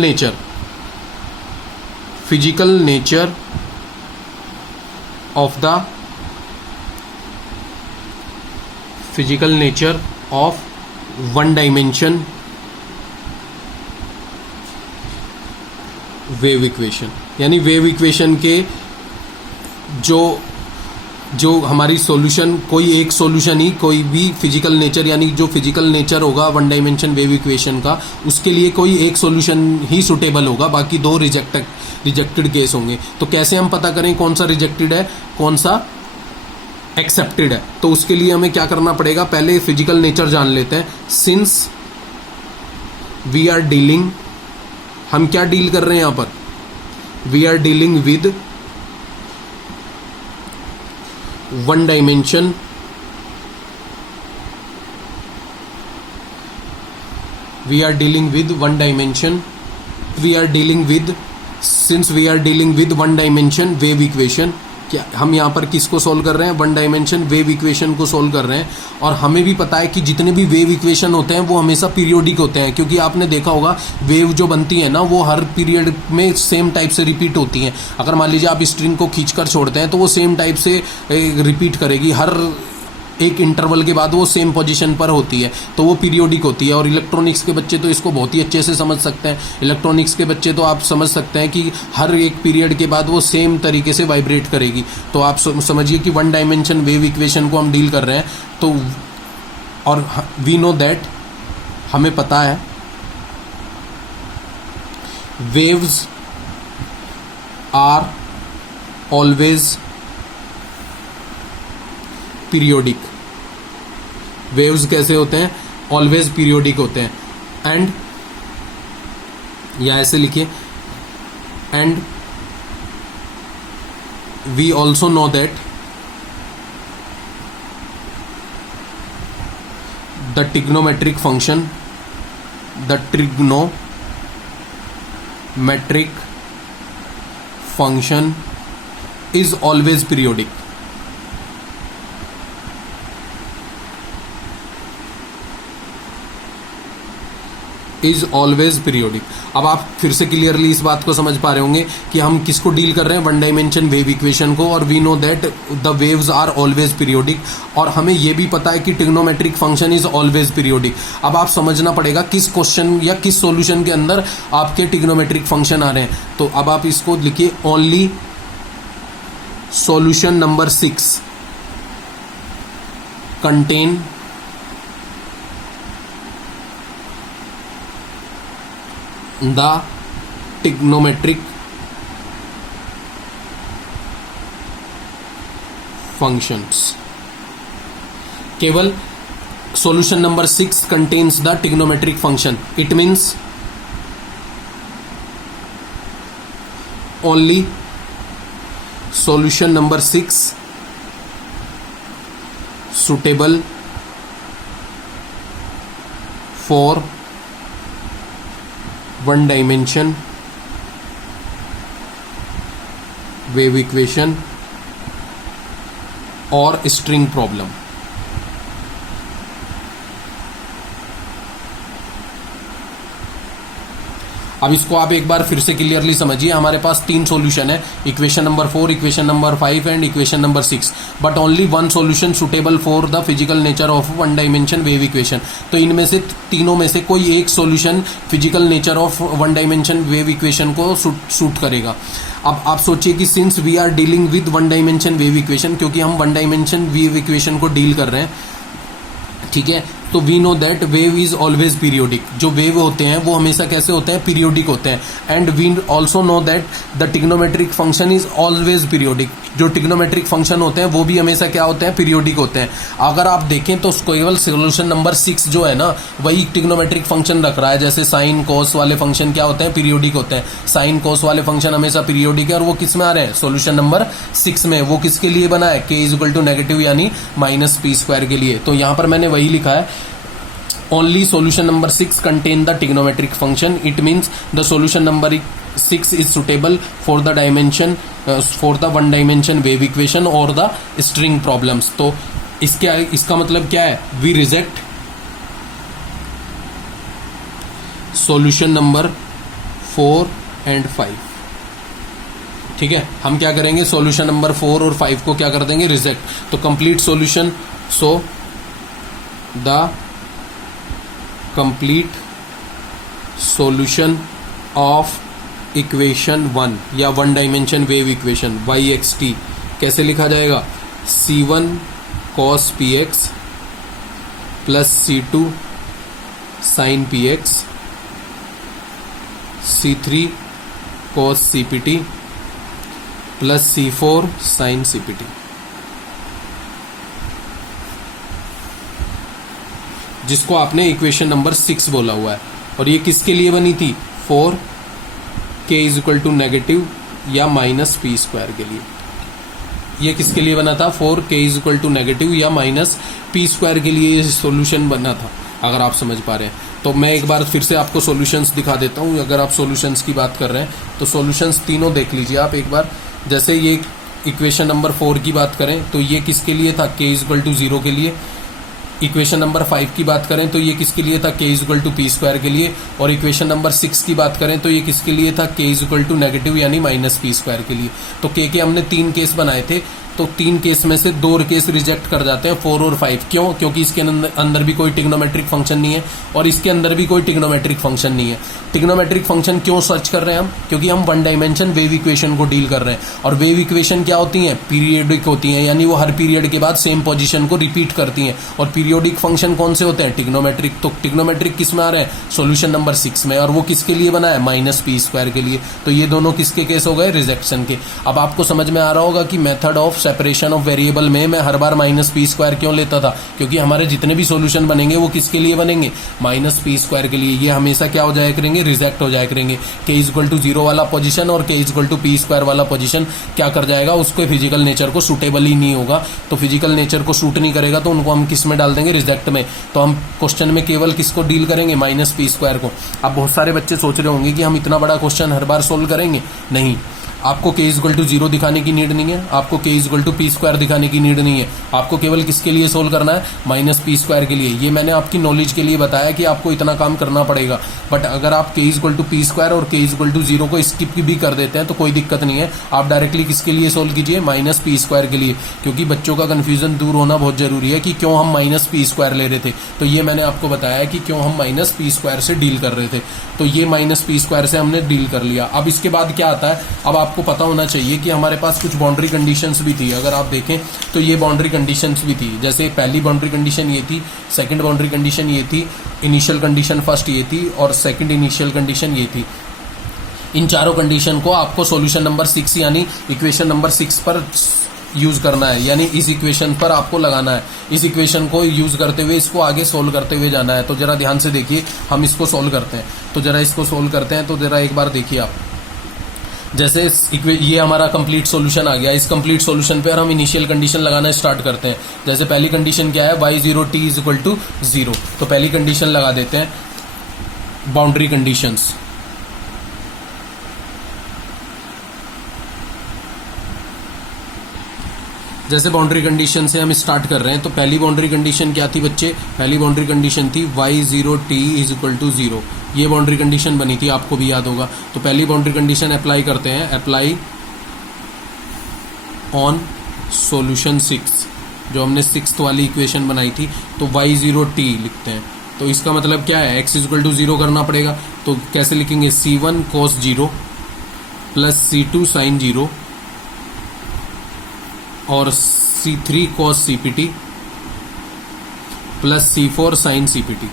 nature of 1 dimension wave equation. यानी वेव इक्वेशन के जो हमारी सॉल्यूशन, कोई एक सॉल्यूशन ही, कोई भी फिजिकल नेचर, यानी जो फिजिकल नेचर होगा 1 डायमेंशन वेव इक्वेशन का, उसके लिए कोई एक सॉल्यूशन ही सुटेबल होगा, बाकी 2 रिजेक्टेड केस होंगे। तो कैसे हम पता करें कौन सा रिजेक्टेड है, कौन सा एक्सेप्टेड है? तो उसके लिए हमें क्या करना पड़ेगा, पहले फिजिकल नेचर जान लेते हैं। सिंस वी आर डीलिंग, हम क्या डील कर रहे हैं यहां पर? We are dealing with 1 dimension since we are dealing with 1 dimension wave equation, क्या हम यहाँ पर किसको सोल्व कर रहे हैं? 1 डायमेंशन वेव इक्वेशन को सोल्व कर रहे हैं। और हमें भी पता है कि जितने भी वेव इक्वेशन होते हैं वो हमेशा पीरियोडिक होते हैं, क्योंकि आपने देखा होगा वेव जो बनती है ना वो हर पीरियड में सेम टाइप से रिपीट होती हैं। अगर मान लीजिए आप स्ट्रिंग को खींचकर छोड़ते हैं तो वो सेम टाइप से रिपीट करेगी, हर एक इंटरवल के बाद वो सेम पोजीशन पर होती है, तो वो पीरियोडिक होती है। और इलेक्ट्रॉनिक्स के बच्चे तो इसको बहुत ही अच्छे से समझ सकते हैं। इलेक्ट्रॉनिक्स के बच्चे तो आप समझ सकते हैं कि हर एक पीरियड के बाद वो सेम तरीके से वाइब्रेट करेगी। तो आप समझिए कि 1 डायमेंशन वेव इक्वेशन को हम डील कर रहे हैं। तो और वी नो दैट, हमें पता है waves are always periodic. Waves कैसे होते हैं? ऑलवेज पीरियोडिक होते हैं। एंड या ऐसे लिखिए, and we also know that the trigonometric function is always periodic. Is always periodic. अब आप फिर से क्लियरली इस बात को समझ पा रहे होंगे कि हम किसको डील कर रहे हैं, वन डायमेंशन वेव इक्वेशन को, और we know that the waves are always periodic, और हमें यह भी पता है कि trigonometric function is always periodic. अब आप समझना पड़ेगा किस क्वेश्चन या किस सॉल्यूशन के अंदर आपके ट्रिग्नोमेट्रिक फंक्शन आ रहे हैं। तो अब आप इसको लिखिए, only solution number 6 contain the trigonometric functions। केवल solution number 6 contains the trigonometric function, it means only solution number 6 suitable for one dimension wave equation और स्ट्रिंग प्रॉब्लम। अब इसको आप एक बार फिर से क्लियरली समझिए। हमारे पास 3 सॉल्यूशन है, equation number 4, equation number 5 and equation number 6, but only one solution suitable for the physical nature of one dimension wave equation. तो इनमें से तीनों में से कोई एक solution physical nature of one dimension wave equation को सूट करेगा। अब आप सोचिए कि since we are dealing with one dimension wave equation, क्योंकि हम वन डायमेंशन वेव इक्वेशन को डील कर रहे हैं, ठीक है, तो we know that wave is always periodic. जो वेव होते हैं वो हमेशा कैसे होते हैं, पीरियोडिक होते हैं। And we also know that the trigonometric function is always periodic. जो ट्रिग्नोमेट्रिक फंक्शन होते हैं वो भी हमेशा क्या होते हैं, पीरियोडिक होते हैं। अगर आप देखें तो केवल सोल्यूशन नंबर 6 जो है ना, वही ट्रिग्नोमेट्रिक फंक्शन रख रहा है। जैसे साइन कोस वाले फंक्शन क्या होते हैं, पीरियोडिक होते हैं। साइन कोस वाले फंक्शन हमेशा पीरियोडिक है, और वो किस में आ रहे हैं, सोल्यूशन नंबर 6 में। वो किसके लिए बना है, k is equal to negative यानी -p² के लिए। तो यहां पर मैंने वही लिखा है, only solution number 6 contain the trigonometric function, it means the solution number 6 is suitable for the dimension for the one dimension wave equation or the string problems। तो इसका मतलब क्या है, we reject solution number 4 and 5। ठीक है, हम क्या करेंगे, सॉल्यूशन नंबर 4 और 5 को क्या कर देंगे, रिजेक्ट। तो complete solution, so the complete solution of equation 1 या one dimension wave equation yxt कैसे लिखा जाएगा, c1 cos px plus c2 sin px, c3 cos cpt plus c4 sin cpt। जिसको आपने इक्वेशन नंबर 6 बोला हुआ है। और ये किसके लिए बनी थी, 4 k is equal to negative या -p² के लिए। ये किसके लिए बना था, 4 k is equal to negative या -p² के लिए ये सॉल्यूशन बना था, अगर आप समझ पा रहे हैं। तो मैं एक बार फिर से आपको सॉल्यूशंस दिखा देता हूँ। अगर आप सॉल्यूशंस की बात कर रहे हैं तो सॉल्यूशंस तीनों देख लीजिए आप एक बार। जैसे ये इक्वेशन नंबर 4 की बात करें तो ये किसके लिए था, k इज इक्वल टू 0 के लिए। इक्वेशन नंबर 5 की बात करें तो ये किसके लिए था, k is equal to p² के लिए। और इक्वेशन नंबर 6 की बात करें तो ये किसके लिए था, k is equal to negative यानी -p² के लिए। तो k के हमने 3 केस बनाए थे, तो 3 केस में से 2 केस रिजेक्ट कर जाते हैं, 4 और 5। क्यों, क्योंकि इसके अंदर भी कोई ट्रिग्नोमेट्रिक फंक्शन नहीं है और इसके अंदर भी कोई ट्रिग्नोमेट्रिक फंक्शन नहीं है। ट्रिग्नोमेट्रिक फंक्शन क्यों सर्च कर रहे हैं हम, क्योंकि हम वन डायमेंशन वेव इक्वेशन को डील कर रहे हैं। और वेव इक्वेशन क्या होती हैं, पीरियोडिक होती हैं, यानी वो हर पीरियड के बाद सेम पोजीशन को रिपीट करती हैं। और पीरियोडिक फंक्शन कौन से होते हैं, ट्रिग्नोमेट्रिक। तो ट्रिग्नोमेट्रिक किस में आ रहे हैं, सोल्यूशन नंबर 6 में। और वो किसके लिए बना है, -p² के लिए। तो ये दोनों किसके केस हो गए, रिजेक्शन के। अब आपको समझ में आ रहा होगा कि method of separation of variable में मैं हर बार -p² क्यों लेता था, क्योंकि हमारे जितने भी सॉल्यूशन बनेंगे वो किसके लिए बनेंगे, -p² के लिए। ये हमेशा क्या हो जाया करेंगे, रिजेक्ट हो जाया करेंगे। k इज इक्वल टू 0 वाला पोजीशन और k is equal to p² वाला पोजीशन क्या कर जाएगा, उसको फिजिकल नेचर को सूटेबल ही नहीं होगा। तो फिजिकल नेचर को सूट नहीं करेगा तो उनको हम किस में डाल देंगे, रिजेक्ट में। तो हम क्वेश्चन में केवल किसको डील करेंगे, -p² को। अब बहुत सारे बच्चे सोच रहे होंगे कि हम इतना बड़ा क्वेश्चन हर बार सोल्व करेंगे, नहीं। आपको k इक्वल टू 0 दिखाने की नीड नहीं है, आपको k equal to P square दिखाने की नीड नहीं है, आपको केवल किसके लिए सोल्व करना है, माइनस पी स्क्वायर के लिए। ये मैंने आपकी नॉलेज के लिए बताया कि आपको इतना काम करना पड़ेगा, बट अगर आप k equal to P square और k इक्वल टू 0 को स्किप भी कर देते हैं तो कोई दिक्कत नहीं है, आप डायरेक्टली किसके लिए सोल्व कीजिए, माइनस पी स्क्वायर के लिए, क्योंकि बच्चों का कंफ्यूजन दूर होना बहुत जरूरी है कि क्यों हम माइनस पी स्क्वायर ले रहे थे। तो ये मैंने आपको बताया कि क्यों हम माइनस पी स्क्वायर से डील कर रहे थे, तो ये माइनस पी स्क्वायर से हमने डील कर लिया। अब इसके बाद क्या आता है, अब आपको पता होना चाहिए कि हमारे पास कुछ बाउंड्री कंडीशंस भी थी। अगर आप देखें तो ये बाउंड्री कंडीशंस भी थी, जैसे पहली बाउंड्री कंडीशन ये थी, सेकंड बाउंड्री कंडीशन ये थी, इनिशियल कंडीशन फर्स्ट ये थी और सेकंड इनिशियल कंडीशन ये थी। इन चारों कंडीशन को आपको सॉल्यूशन नंबर 6 यानी इक्वेशन नंबर 6 पर यूज करना है, यानी इस इक्वेशन पर आपको लगाना है। इस इक्वेशन को यूज करते हुए इसको आगे सोल्व करते हुए जाना है। तो जरा ध्यान से देखिए, हम इसको सोल्व करते हैं, तो जरा इसको सोल्व करते हैं। तो जरा एक बार देखिए आप, जैसे ये हमारा कंप्लीट सॉल्यूशन आ गया, इस कंप्लीट सॉल्यूशन पे हम इनिशियल कंडीशन लगाना स्टार्ट करते हैं। जैसे पहली कंडीशन क्या है, y0 t is equal to 0, तो पहली कंडीशन लगा देते हैं, बाउंड्री कंडीशंस। जैसे बाउंड्री कंडीशन से हम स्टार्ट कर रहे हैं, तो पहली बाउंड्री कंडीशन क्या थी बच्चे, पहली बाउंड्री कंडीशन थी y0 t is equal to 0, ये बाउंड्री कंडीशन बनी थी, आपको भी याद होगा। तो पहली बाउंड्री कंडीशन अप्लाई करते हैं, अप्लाई ऑन सॉल्यूशन 6, जो हमने 6th वाली इक्वेशन बनाई थी, तो y0 t लिखते हैं। तो इसका मतलब क्या है, x इक्वल टू 0 करना पड़ेगा, तो कैसे लिखेंगे, c1 cos 0 plus c2 sin 0 और c3 cos cpt plus c4 sin cpt।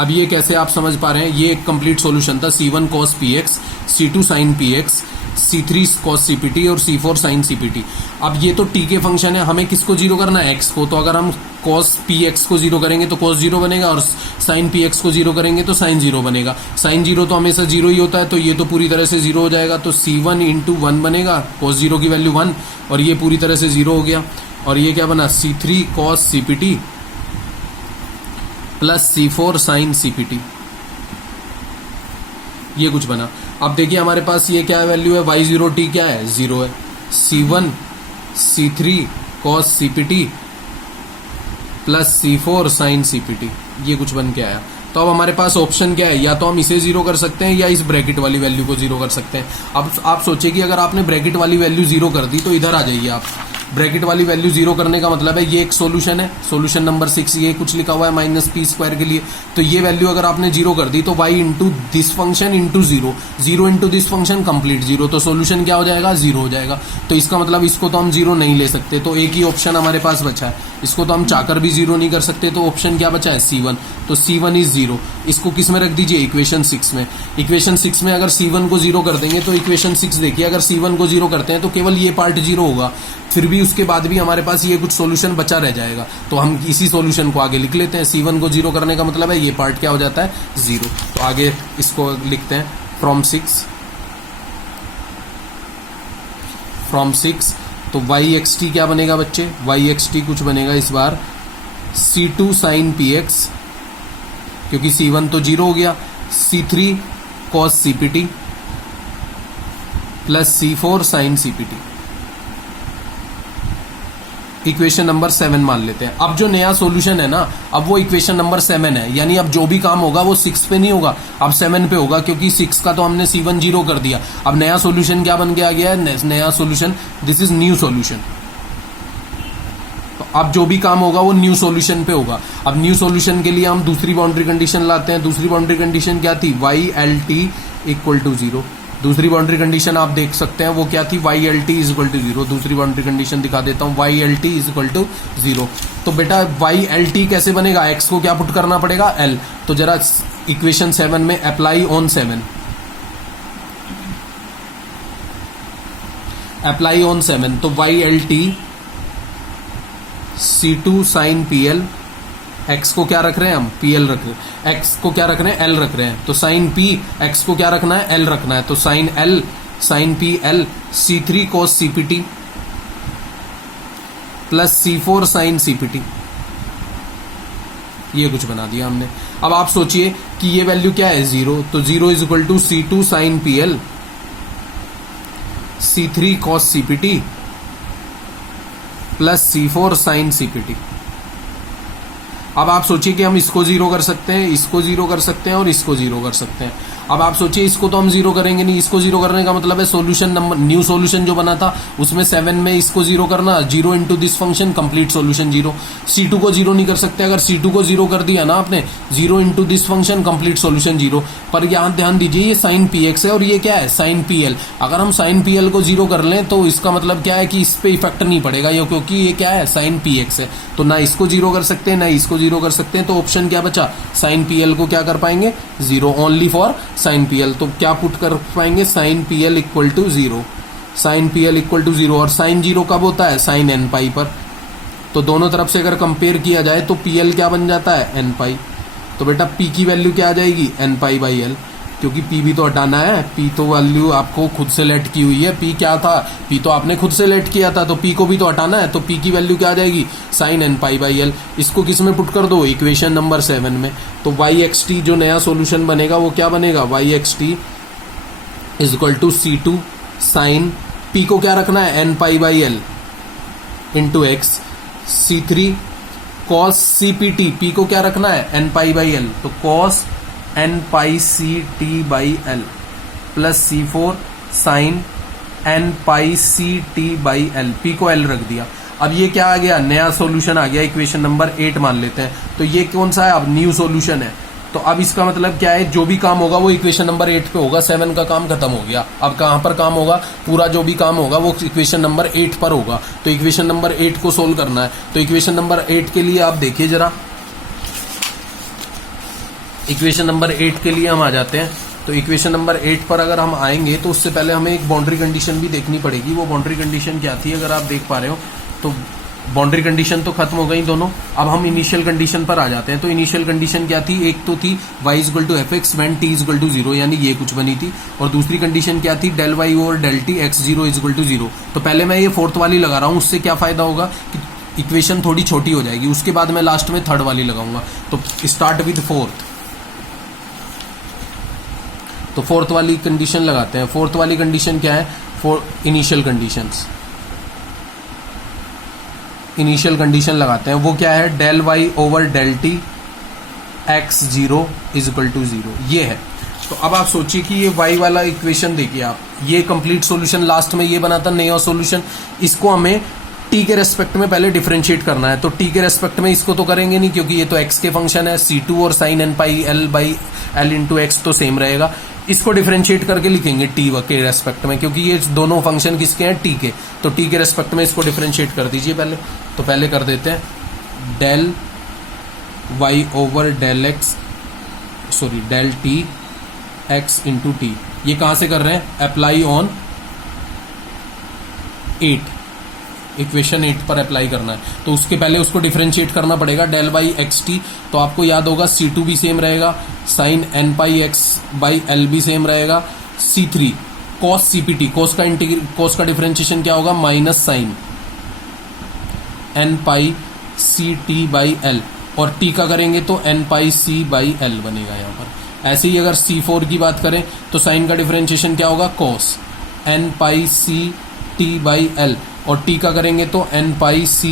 अब ये कैसे आप समझ पा रहे हैं, ये एक कंप्लीट सॉल्यूशन था, c1 cos px, c2 sin px, c3 cos cpt और c4 sin cpt। अब ये तो t के फंक्शन है, हमें किसको जीरो करना है, x को। तो अगर हम cos px को जीरो करेंगे तो cos 0 बनेगा, और sin px को जीरो करेंगे तो sin 0 बनेगा। sin 0 तो हमेशा 0 ही होता है, तो ये तो पूरी तरह से 0 हो जाएगा, तो c1 इंटू 1 बनेगा, cos 0 की वैल्यू 1, और ये पूरी तरह से 0 हो गया। और ये क्या बना, c3 cos cpt plus c4 sin cpt, ये कुछ बना। अब देखिए हमारे पास ये क्या वैल्यू है, y0 t क्या है, 0 है, c1 c3 cos cpt plus c4 sin cpt, ये कुछ बन के आया। तो अब हमारे पास ऑप्शन क्या है, या तो हम इसे 0 कर सकते हैं या इस ब्रैकेट वाली वैल्यू को 0 कर सकते हैं। अब आप सोचिए कि अगर आपने ब्रैकेट वाली वैल्यू 0 कर दी, तो इधर आ जाइए आप, ब्रैकेट वाली वैल्यू 0 करने का मतलब है ये एक सॉल्यूशन है, सॉल्यूशन नंबर 6, ये कुछ लिखा हुआ है माइनस पी स्क्वायर के लिए। तो ये वैल्यू अगर आपने 0 कर दी, तो y into this function into 0, 0 into this function complete 0, तो सॉल्यूशन क्या हो जाएगा, 0 हो जाएगा। तो इसका मतलब इसको तो हम 0 नहीं ले सकते, तो एक ही ऑप्शन हमारे पास बचा है, इसको तो हम चाहकर भी 0 नहीं कर सकते, तो ऑप्शन क्या बचा है, c1, तो c1 इज 0। इसको किस में रख दीजिए, इक्वेशन 6 में। इक्वेशन 6 में अगर c1 को 0 कर देंगे, तो इक्वेशन 6 देखिए, अगर c1 को 0 करते हैं तो केवल ये पार्ट 0 होगा, फिर भी उसके बाद भी हमारे पास ये कुछ सॉल्यूशन बचा रह जाएगा, तो हम इसी सॉल्यूशन को आगे लिख लेते हैं। c1 को 0 करने का मतलब है ये पार्ट क्या हो जाता है, 0। तो आगे इसको लिखते हैं, फ्रॉम 6, तो yxt क्या बनेगा बच्चे, yxt कुछ बनेगा इस बार c2 sin px, क्योंकि c1 तो 0 हो गया, c3 cos cpt plus c4 sin cpt, equation number 7 मान लेते हैं। अब जो नया सॉल्यूशन है ना, अब वो इक्वेशन नंबर 7 है, यानी अब जो भी काम होगा वो 6 पे नहीं होगा, अब 7 पे होगा, क्योंकि 6 का तो हमने c1 0 कर दिया। अब नया सॉल्यूशन क्या बन के आ गया है, नया solution, this is new solution. तो अब जो भी काम होगा वो न्यू सॉल्यूशन पे होगा। अब न्यू सॉल्यूशन के लिए हम दूसरी बाउंड्री कंडीशन लाते हैं। दूसरी बाउंड्री कंडीशन क्या थी, YLT इक्वल टू 0। दूसरी बाउंड्री कंडीशन आप देख सकते हैं वो क्या थी, YLT इज इक्वल टू 0। दूसरी बाउंड्री कंडीशन दिखा देता हूं, YLT इज इक्वल टू 0। तो बेटा YLT कैसे बनेगा, x को क्या पुट करना पड़ेगा, L। तो जरा इक्वेशन 7 में अप्लाई ऑन 7, अप्लाई ऑन 7, तो YLT C2 sin PL, x को क्या रख रहे हैं हम, PL रख रहे हैं, x को क्या रख रहे हैं, L रख रहे हैं, तो sin P, x को क्या रखना है, L रखना है, तो sin L sin PL C3 cos CPT plus C4 sin CPT, ये कुछ बना दिया हमने। अब आप सोचिए कि ये वैल्यू क्या है, 0, तो 0 is equal to C2 sin PL C3 cos CPT plus C4 sin CPT। अब आप सोचिए कि हम इसको जीरो कर सकते हैं, इसको जीरो कर सकते हैं और इसको जीरो कर सकते हैं। अब आप सोचिए इसको तो हम जीरो करेंगे नहीं, इसको जीरो करने का मतलब है सोल्यूशन नंबर, न्यू सोल्यूशन जो बना था उसमें 7 में इसको जीरो करना, zero into this function, complete solution zero. C2 को जीरो नहीं कर सकते, अगर C2 को जीरो कर दिया ना आपने, zero into this function, complete solution zero. पर यहाँ ध्यान दीजिए ये साइन PX है और ये क्या है, साइन PL। अगर हम साइन PL को जीरो कर लें तो इसका मतलब क्या है कि इस पे इफेक्ट नहीं पड़ेगा ये, क्योंकि ये क्या है, साइन PX है। तो ना इसको जीरो कर सकते हैं ना इसको जीरो कर सकते हैं, तो ऑप्शन क्या बचा, साइन PL को क्या कर पाएंगे, zero, only for sine PL। तो क्या पुट कर पाएंगे, sine PL equal to zero, sine PL equal to zero. और साइन जीरो कब होता है, साइन n पाई पर। तो दोनों तरफ से अगर कंपेयर किया जाए तो PL क्या बन जाता है, n पाई। तो बेटा P की वैल्यू क्या आ जाएगी, n पाई बाई L, क्योंकि P भी तो हटाना है, P तो वैल्यू आपको खुद से लेट की हुई है, P क्या था, P तो आपने खुद से लेट किया था, तो P को भी तो हटाना है, तो P की वैल्यू क्या आ जाएगी, sine n pi by L। इसको किस में पुट कर दो, इक्वेशन नंबर 7 में। तो yxt जो नया सॉल्यूशन बनेगा वो क्या बनेगा, yxt is equal to C2 sine, P को क्या रखना है, n pi by L into x, C3 cos CPT, P को क्या रखना है, n पाई बाई L, तो cos n pi CT by L plus C4 sine n pi CT by L, P को L रख दिया। अब ये क्या आ गया, नया सॉल्यूशन आ गया, इक्वेशन नंबर 8 मान लेते हैं। तो ये कौन सा है, अब न्यू सॉल्यूशन है। तो अब इसका मतलब क्या है, जो भी काम होगा वो इक्वेशन नंबर 8 पे होगा, 7 का काम खत्म हो गया। अब कहां पर काम होगा, पूरा जो भी काम होगा वो इक्वेशन नंबर 8 पर होगा। तो इक्वेशन नंबर 8 को सोल्व करना है। तो इक्वेशन नंबर 8 के लिए आप देखिए जरा, इक्वेशन नंबर 8 के लिए हम आ जाते हैं। तो इक्वेशन नंबर 8 पर अगर हम आएंगे तो उससे पहले हमें एक बाउंड्री कंडीशन भी देखनी पड़ेगी। वो बाउंड्री कंडीशन क्या थी, अगर आप देख पा रहे हो तो बाउंड्री कंडीशन तो खत्म हो गई दोनों। अब हम इनिशियल कंडीशन पर आ जाते हैं। तो इनिशियल कंडीशन क्या थी, एक तो थी y equal to fx when t equal to 0, यानी ये कुछ बनी थी। और दूसरी कंडीशन क्या थी, del y over del t x0 equal to 0। तो पहले मैं ये फोर्थ वाली लगा रहा हूं, उससे क्या फायदा होगा कि इक्वेशन थोड़ी छोटी हो जाएगी। उसके बाद मैं लास्ट में थर्ड वाली लगाऊंगा। तो स्टार्ट विद फोर्थ। तो फोर्थ वाली कंडीशन लगाते हैं। फोर्थ वाली कंडीशन क्या है, for initial conditions, initial condition लगाते हैं। वो क्या है, del Y over del T x0 is equal to 0, ये है। तो अब आप सोचिए कि ये y वाला इक्वेशन देखिए आप, ये कंप्लीट सॉल्यूशन लास्ट में ये बना था नया सॉल्यूशन। इसको हमें t के रेस्पेक्ट में पहले डिफरेंशिएट करना है। तो t के रेस्पेक्ट में इसको तो करेंगे नहीं, क्योंकि ये तो x के फंक्शन है। C2 और sine n pi l by l into X तो सेम रहेगा। इसको डिफरेंशिएट करके लिखेंगे t के रेस्पेक्ट में, क्योंकि ये दोनों फंक्शन किसके हैं, t के। तो t के रेस्पेक्ट में इसको डिफरेंशिएट कर दीजिए पहले। तो पहले कर देते हैं del y over del X, sorry del t x into T. ये कहां से कर रहे हैं, अप्लाई ऑन 8, इक्वेशन 8 पर अप्लाई करना है। तो उसके पहले उसको डिफरेंशिएट करना पड़ेगा, डेल बाई एक्स टी। तो आपको याद होगा C2 भी सेम रहेगा, sine n pi x by L भी सेम रहेगा। C3 cos CPT, cos का डिफरेंशिएशन क्या होगा, minus sine n pi CT by L, और t का करेंगे तो n pi C by L बनेगा यहाँ पर। ऐसे ही अगर C4 की बात करें तो साइन का डिफरेंशिएशन क्या होगा, cos n pi CT by L, और t का करेंगे तो n pi C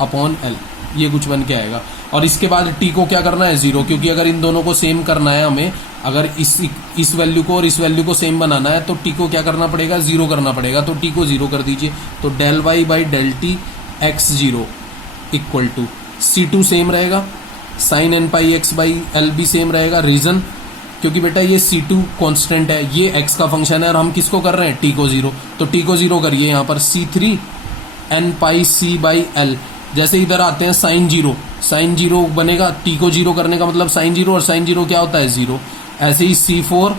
upon L, ये कुछ बन के आएगा। और इसके बाद t को क्या करना है, 0, क्योंकि अगर इन दोनों को सेम करना है हमें, अगर इस वैल्यू को और इस वैल्यू को सेम बनाना है तो t को क्या करना पड़ेगा, 0 करना पड़ेगा। तो t को 0 कर दीजिए। तो del y by del T x0 equal to C2 same रहेगा, sine n pi x by L भी सेम रहेगा। रीजन, क्योंकि बेटा ये C2 कांस्टेंट है, ये x का फंक्शन है, और हम किसको कर रहे हैं, t को 0। तो t को 0 करिए यहाँ पर, C3 n pi C by L. जैसे इधर आते हैं साइन 0, साइन 0 बनेगा, t को 0 करने का मतलब साइन 0, और साइन 0 क्या होता है, 0। ऐसे ही C4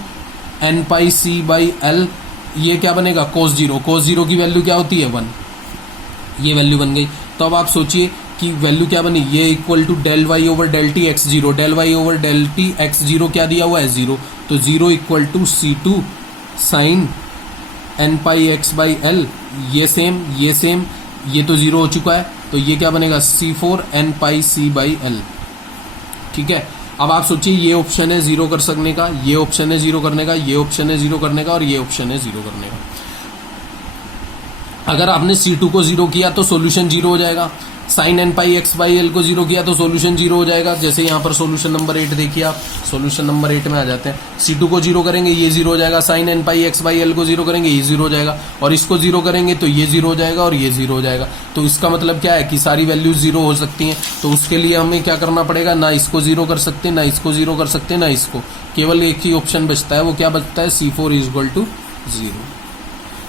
n pi C by L, ये क्या बनेगा, कोस 0। कोस 0 की वैल्यू क्या होती है, 1, ये वैल्यू बन गई। तो अब आप सोचिए कि वैल्यू क्या बनी, ये equal to del Y over del T x0, del Y over del T x0 क्या दिया हुआ है, 0। तो 0 equal to C2 sine n pi x by L, ये सेम, ये सेम, ये तो 0 हो चुका है। तो ये क्या बनेगा, C4 n pi C by L. ठीक है, अब आप सोचिए ये ऑप्शन है 0 कर सकने का, ये ऑप्शन है 0 करने का, ये ऑप्शन है 0 करने का, और ये ऑप्शन है 0 करने का। अगर आपने C2 को जीरो किया तो सॉल्यूशन जीरो हो जाएगा, sine N pi X by L को जीरो किया तो सॉल्यूशन जीरो हो जाएगा। जैसे यहाँ पर सॉल्यूशन नंबर 8 देखिए आप, सॉल्यूशन नंबर 8 में आ जाते हैं। C2 को जीरो करेंगे ये जीरो हो जाएगा, sine N pi X by L को जीरो करेंगे ये जीरो हो जाएगा, और इसको जीरो करेंगे तो ये जीरो हो जाएगा और ये जीरो हो जाएगा। तो इसका मतलब क्या है कि सारी वैल्यूज जीरो हो सकती हैं। तो उसके लिए हमें क्या करना पड़ेगा, ना इसको जीरो कर सकते, ना इसको जीरो कर सकते, ना इसको, केवल एक ही ऑप्शन बचता है। वो क्या बचता है, C4 is equal to zero,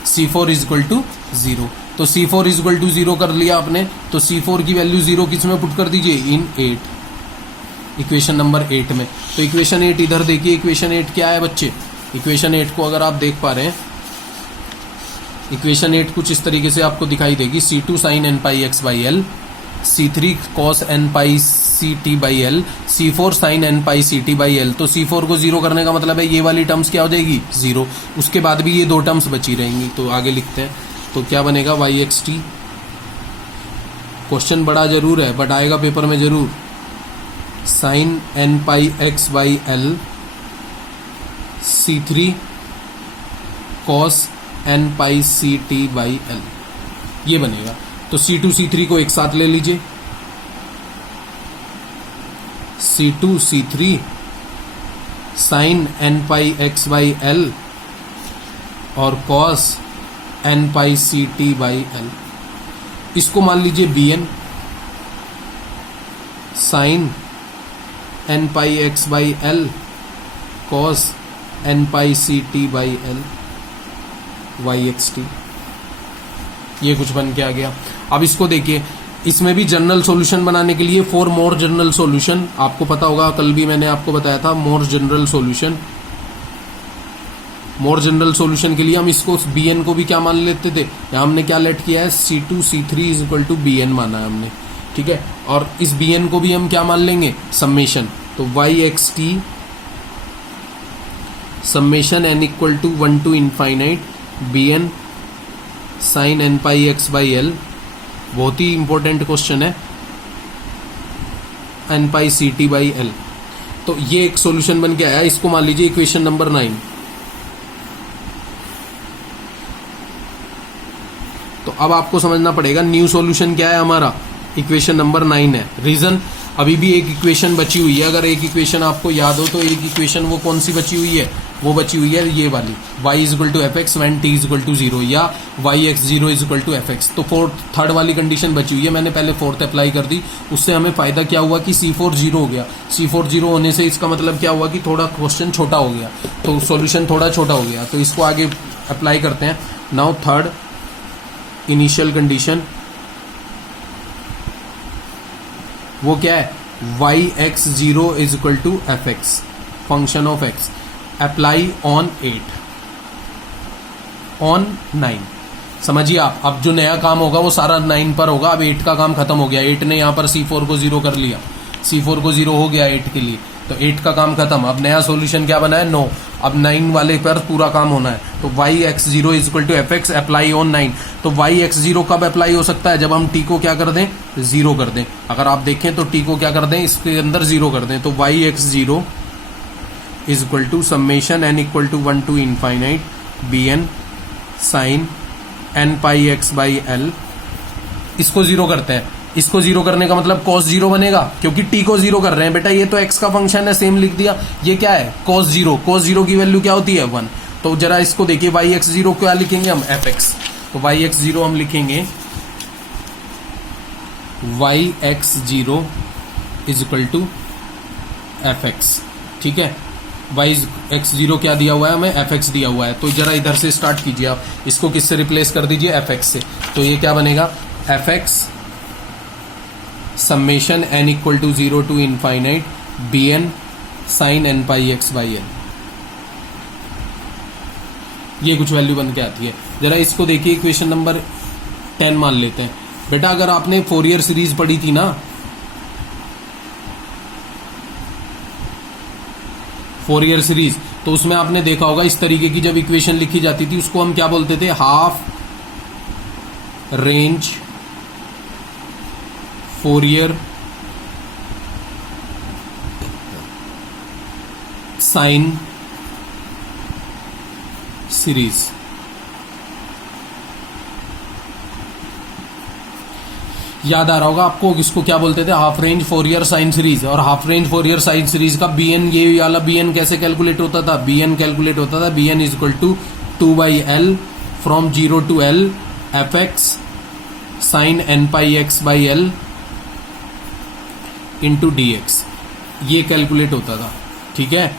C4 is equal to zero. तो C4 is equal to zero कर लिया आपने, तो C4 की वैल्यू जीरो किस में पुट कर दीजिए, इन 8, इक्वेशन नंबर 8 में। तो इक्वेशन 8 इधर देखिए, इक्वेशन 8 क्या है बच्चे, इक्वेशन 8 को अगर आप देख पा रहे हैं, इक्वेशन 8 कुछ इस तरीके से आपको दिखाई देगी, C2 sine N pi X by L, C3 cos N pi C T by L, C4 sine N pi C T by L. तो C4 को जीरो करने का मतलब है ये वाली टर्म्स क्या हो जाएगी, जीरो। उसके बाद भी ये दो टर्म्स बची रहेंगी। तो आगे लिखते हैं, तो क्या बनेगा, वाई एक्स टी। क्वेश्चन बड़ा जरूर है बट आएगा पेपर में जरूर, sine N pi X by L, C3 cos N pi C T by L, ये बनेगा। तो C2 C3 को एक साथ ले लीजिए, C2 C3 sine N pi X by L और cos N pi C T by L. इसको मान लीजिए Bn, sine N pi X by L cos N pi C T by L Y X T. ये कुछ बन के आ गया। अब इसको देखिए, इसमें भी जनरल सॉल्यूशन बनाने के लिए फॉर मोर जनरल सॉल्यूशन, आपको पता होगा कल भी मैंने आपको बताया था, more general solution, more general solution के लिए हम इसको Bn को भी क्या मान लेते थे, यहाँ हमने क्या लेट किया है, C2 C3 is equal to Bn माना है हमने, ठीक है। और इस Bn को भी हम क्या मान लेंगे, समेशन। तो Y X T summation n equal to 1 to infinite Bn sine N pi X by L, बहुत ही इंपॉर्टेंट क्वेश्चन है, N pi C T by L. तो ये एक सॉल्यूशन बन के आया, इसको मान लीजिए इक्वेशन नंबर 9। तो अब आपको समझना पड़ेगा न्यू सॉल्यूशन क्या है हमारा, इक्वेशन नंबर 9 है। रीजन, अभी भी एक इक्वेशन बची हुई है, अगर एक इक्वेशन आपको याद हो तो एक इक्वेशन वो कौन सी बची हुई है, वो बची हुई है ये वाली, y is equal to F X when T is equal to zero, या Y X zero is equal to F x. तो थर्ड वाली कंडीशन बची हुई है, मैंने पहले फोर्थ अप्लाई कर दी। उससे हमें फायदा क्या हुआ कि C4 जीरो हो गया। C4 जीरो होने से इसका मतलब क्या हुआ कि थोड़ा क्वेश्चन छोटा हो गया, तो सॉल्यूशन थोड़ा छोटा हो गया। तो इसको आगे अप्लाई करते हैं। नाउ थर्ड इनिशियल कंडीशन, वो क्या है, Y X zero is equal to F X function of X, apply on 8 on 9। समझिए आप, अब जो नया काम होगा वो सारा 9 पर होगा। अब 8 का काम खत्म हो गया, 8 ने यहां पर C4 को जीरो कर लिया, C4 को जीरो हो गया 8 के लिए, तो 8 का काम खत्म। अब नया सॉल्यूशन क्या बना है, 9। अब 9 वाले पर पूरा काम होना है। तो Y X zero is equal to F X apply on 9। तो वाई एक्स जीरो कब अप्लाई हो सकता है, जब हम टी को क्या कर दें, जीरो कर दें। अगर आप देखें तो टी को क्या कर दें, इसके अंदर जीरो कर दें। तो Y X zero is equal to summation N equal to 1 to infinite Bn sine N pi X by L. इसको जीरो करते हैं, इसको जीरो करने का मतलब cos जीरो बनेगा, क्योंकि t को जीरो कर रहे हैं बेटा, ये तो x का फंक्शन है, सेम लिख दिया। ये क्या है, cos जीरो, cos जीरो की वैल्यू क्या होती है 1। तो जरा इसको देखिए, वाई एक्स जीरो क्या लिखेंगे हम, एफ एक्स। तो वाई एक्स जीरो हम लिखेंगे Y X zero is equal to F X, ठीक है। वाई एक्स जीरो क्या दिया हुआ है हमें, एफ एक्स दिया हुआ है। तो जरा इधर से स्टार्ट कीजिए आप, इसको किससे रिप्लेस कर दीजिए, एफ एक्स से। तो ये क्या बनेगा, F X summation N equal to 0 to infinite Bn sine N pi X by L. ये कुछ वैल्यू बन के आती है। जरा इसको देखिए, इक्वेशन नंबर 10 मान लेते हैं। बेटा अगर आपने फोरियर सीरीज पढ़ी थी ना, फोरियर सीरीज, तो उसमें आपने देखा होगा इस तरीके की जब इक्वेशन लिखी जाती थी उसको हम क्या बोलते थे, half range Fourier sine series. याद आ रहा होगा आपको, इसको क्या बोलते थे, half range Fourier sine series. और half range Fourier sine series का बी एन, ये वाला बी एन कैसे कैलकुलेट होता था, बी एन कैलकुलेट होता था, B N is equal to 2/L from 0 to L F X sine N pi X by L into D X, ये calculate होता था। ठीक है,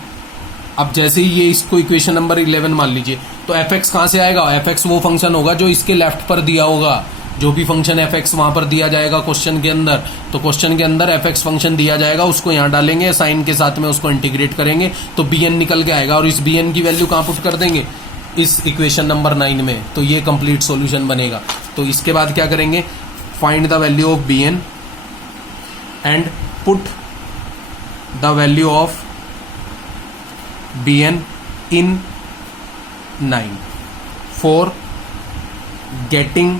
अब जैसे ही ये इसको इक्वेशन नंबर 11 मान लीजिए, तो एफ एक्स कहां से आएगा, एफ एक्स वो फंक्शन होगा जो इसके लेफ्ट पर दिया होगा। जो भी फंक्शन एफ एक्स वहां पर दिया जाएगा क्वेश्चन के अंदर, तो क्वेश्चन के अंदर एफ एक्स फंक्शन दिया जाएगा, उसको यहां डालेंगे, साइन के साथ में उसको इंटीग्रेट करेंगे तो बी एन निकल के आएगा। और इस बी एन की वैल्यू कहां पुट कर देंगे, इस इक्वेशन नंबर 9 में, तो ये कंप्लीट सॉल्यूशन बनेगा। तो इसके बाद क्या करेंगे, find the value of B N and put the value of bn in 9 for getting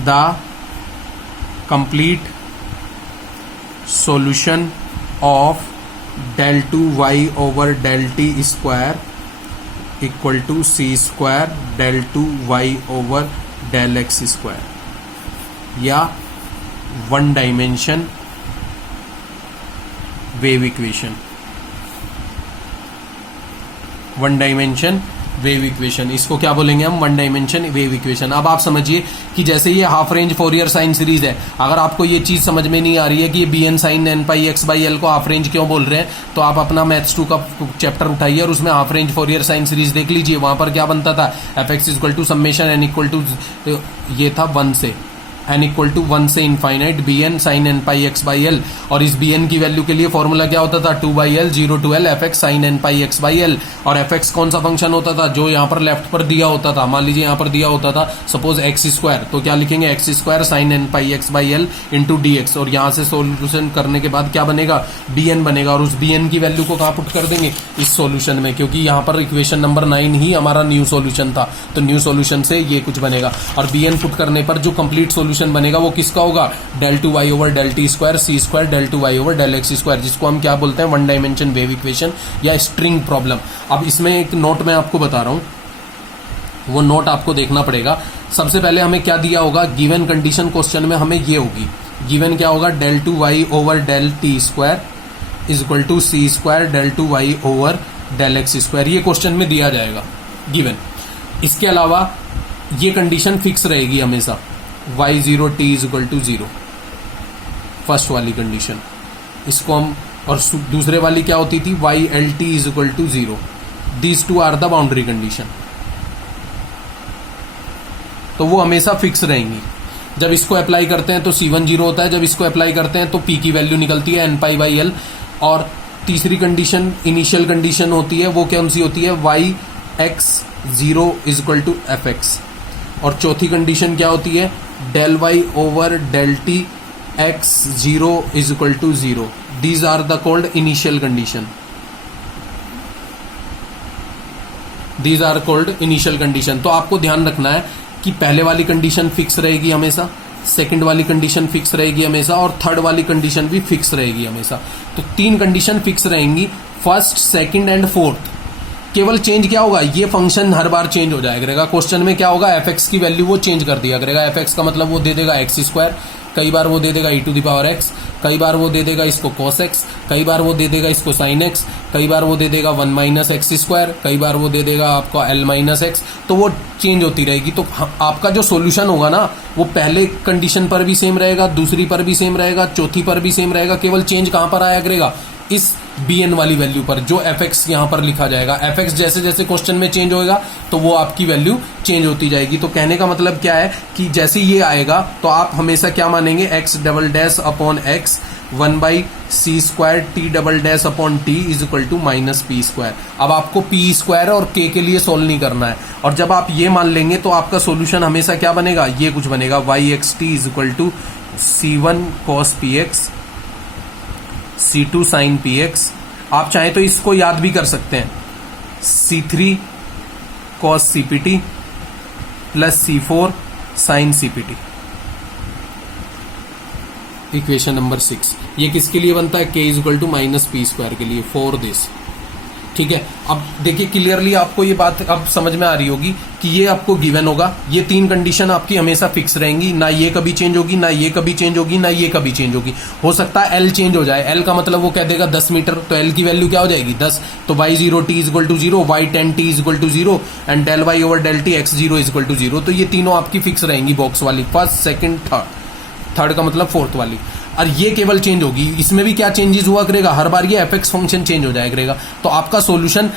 the complete solution of del 2y over del t square equal to c square del 2y over del x square, या one dimension wave equation, one dimension wave equation, इसको क्या बोलेंगे हम, one dimension wave equation. अब आप समझिए कि जैसे ये half range Fourier sine series है, अगर आपको ये चीज समझ में नहीं आ रही है कि ये B N sine N pi X by L को हाफ रेंज क्यों बोल रहे हैं, तो आप अपना मैथ्स 2 का चैप्टर उठाइए और उसमें half range Fourier sine series देख लीजिए। वहां पर क्या बनता था, F X equal to summation N equal to, ये था 1 से एन इक्वल टू 1 से infinite B N sine N pi X by L. और इस बी एन की वैल्यू के लिए फॉर्मूला क्या होता था, 2/L 0 to L F X sine N pi X by L. और एफ एक्स कौन सा फंक्शन होता था, जो यहाँ पर लेफ्ट पर दिया होता था, मान लीजिए यहाँ पर दिया होता था सपोज एक्स स्क्वायर, तो क्या लिखेंगे, X square sine N pi X by L into D X. और यहाँ से सोल्यूशन करने के बाद क्या बनेगा, बी एन बनेगा। और उस बी एन की वैल्यू को कहाँ पुट कर देंगे, इस सोल्यूशन में, क्योंकि यहाँ पर इक्वेशन नंबर 9 ही हमारा न्यू सोल्यूशन था, तो न्यू सोल्यूशन से ये कुछ बनेगा। और बी एन पुट करने पर जो कंप्लीट सोल्यूशन बनेगा वो किसका होगा, del 2y over del t square c square del 2y over del x square, जिसको हम क्या बोलते हैं, वन डायमेंशन वेव इक्वेशन या स्ट्रिंग प्रॉब्लम। अब इसमें एक नोट मैं आपको बता रहा हूं, वो नोट आपको देखना पड़ेगा। सबसे पहले हमें क्या दिया होगा, गिवन कंडीशन क्वेश्चन में हमें ये होगी, गिवन क्या होगा, del 2y over del t square is equal to c square del 2y over del x square, ये क्वेश्चन में दिया जाएगा गिवन। इसके अलावा ये कंडीशन फिक्स रहेगी हमेशा, y0 t is equal to 0, first वाली कंडीशन, इसको हम, और दूसरे वाली क्या होती थी, y l t is equal to 0, these two are the boundary condition, तो वो हमेशा फिक्स रहेंगी। जब इसको अप्लाई करते हैं तो C1 0 होता है, जब इसको अप्लाई करते हैं तो P की वैल्यू निकलती है n पाई बाई l। और तीसरी कंडीशन इनिशियल कंडीशन होती है, वो कौन सी होती है, y x 0 is equal to F X. और चौथी कंडीशन क्या होती है, del y over del t x 0 is equal to 0, these are the called initial condition, these are called initial condition. तो आपको ध्यान रखना है कि पहले वाली कंडीशन फिक्स रहेगी हमेशा, सेकंड वाली कंडीशन फिक्स रहेगी हमेशा, और थर्ड वाली कंडीशन भी फिक्स रहेगी हमेशा। तो 3 कंडीशन फिक्स रहेंगी, फर्स्ट, सेकंड एंड फोर्थ। केवल चेंज क्या होगा, ये फंक्शन हर बार चेंज हो जाया करेगा। क्वेश्चन में क्या होगा, एफ एक्स की वैल्यू वो चेंज कर दिया करेगा। एफ एक्स का मतलब वो दे देगा एक्स स्क्वायर, कई बार वो दे देगा e to the power x, कई बार वो दे देगा इसको cos x, कई बार वो दे देगा इसको sin x, कई बार वो दे देगा 1 माइनस एक्स स्क्वायर, कई बार वो दे देगा आपको l माइनस एक्स। तो वो चेंज होती रहेगी। तो आपका जो सॉल्यूशन होगा ना, वो पहले कंडीशन पर भी सेम रहेगा, दूसरी पर भी सेम रहेगा, चौथी पर भी सेम रहेगा। केवल चेंज कहां पर आया करेगा, इस bn वाली वैल्यू पर, जो एफ एक्स यहां पर लिखा जाएगा। एफ एक्स जैसे जैसे क्वेश्चन में चेंज होएगा तो वो आपकी वैल्यू चेंज होती जाएगी। तो कहने का मतलब क्या है कि जैसे ये आएगा तो आप हमेशा क्या मानेंगे, x double dash upon x 1 by C square T double dash upon T is equal to minus P square. अब आपको पी स्क्वायर और के के लिए सोल्व नहीं करना है। और जब आप ये मान लेंगे तो आपका सोल्यूशन हमेशा क्या बनेगा, ये कुछ बनेगा, Y X T is equal to C1 cos px C2 sin px। आप चाहे तो इसको याद भी कर सकते हैं, C3 cos cpt plus C4 sin cpt। Equation number 6 ये किसके लिए बनता है, k is equal to minus P square के लिए, फॉर दिस। ठीक है। अब देखिए क्लियरली आपको ये बात अब समझ में आ रही होगी कि ये आपको गिवन होगा, ये 3 कंडीशन आपकी हमेशा फिक्स रहेंगी, ना ये कभी चेंज होगी, ना ये कभी चेंज होगी, ना ये कभी चेंज होगी। हो सकता है एल चेंज हो जाए, एल का मतलब वो कह देगा 10 मीटर, तो एल की वैल्यू क्या हो जाएगी 10, तो y0t equal to 0, y10t equal to 0 and del y over del T x0 equal to 0। तो ये तीनों आपकी फिक्स रहेंगी बॉक्स वाली, फर्स्ट सेकंड थर्ड का मतलब फोर्थ वाली। और ये केवल चेंज होगी, इसमें भी क्या चेंजेस हुआ करेगा, हर बार ये एफ एक्स फंक्शन चेंज हो जाया करेगा। तो आपका सॉल्यूशन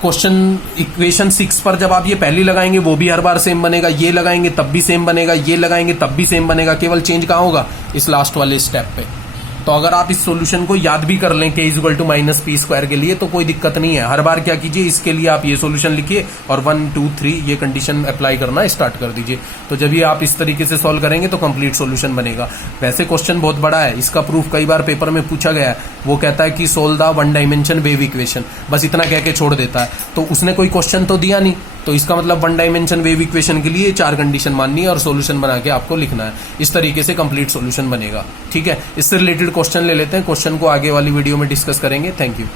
क्वेश्चन इक्वेशन 6 पर जब आप ये पहली लगाएंगे वो भी हर बार सेम बनेगा, ये लगाएंगे तब भी सेम बनेगा, ये लगाएंगे तब भी सेम बनेगा, केवल चेंज कहाँ होगा इस लास्ट वाले स्टेप पे। तो अगर आप इस सॉल्यूशन को याद भी कर लें k equal to minus P square के लिए तो कोई दिक्कत नहीं है। हर बार क्या कीजिए, इसके लिए आप ये सॉल्यूशन लिखिए और 1 2 3 ये कंडीशन अप्लाई करना स्टार्ट कर दीजिए। तो जब ये आप इस तरीके से सॉल्व करेंगे तो कंप्लीट सॉल्यूशन बनेगा। वैसे क्वेश्चन बहुत बड़ा है, इसका प्रूफ कई बार पेपर में पूछा गया है। वो कहता है कि solve the 1 dimension wave equation, बस इतना कह के छोड़ देता है। तो उसने कोई क्वेश्चन तो दिया नहीं, तो इसका मतलब 1 डायमेंशन वेव इक्वेशन के लिए 4 कंडीशन माननी है और सॉल्यूशन बना के आपको लिखना है। इस तरीके से कंप्लीट सॉल्यूशन बनेगा। ठीक है, इससे रिलेटेड क्वेश्चन ले लेते हैं, क्वेश्चन को आगे वाली वीडियो में डिस्कस करेंगे। Thank you.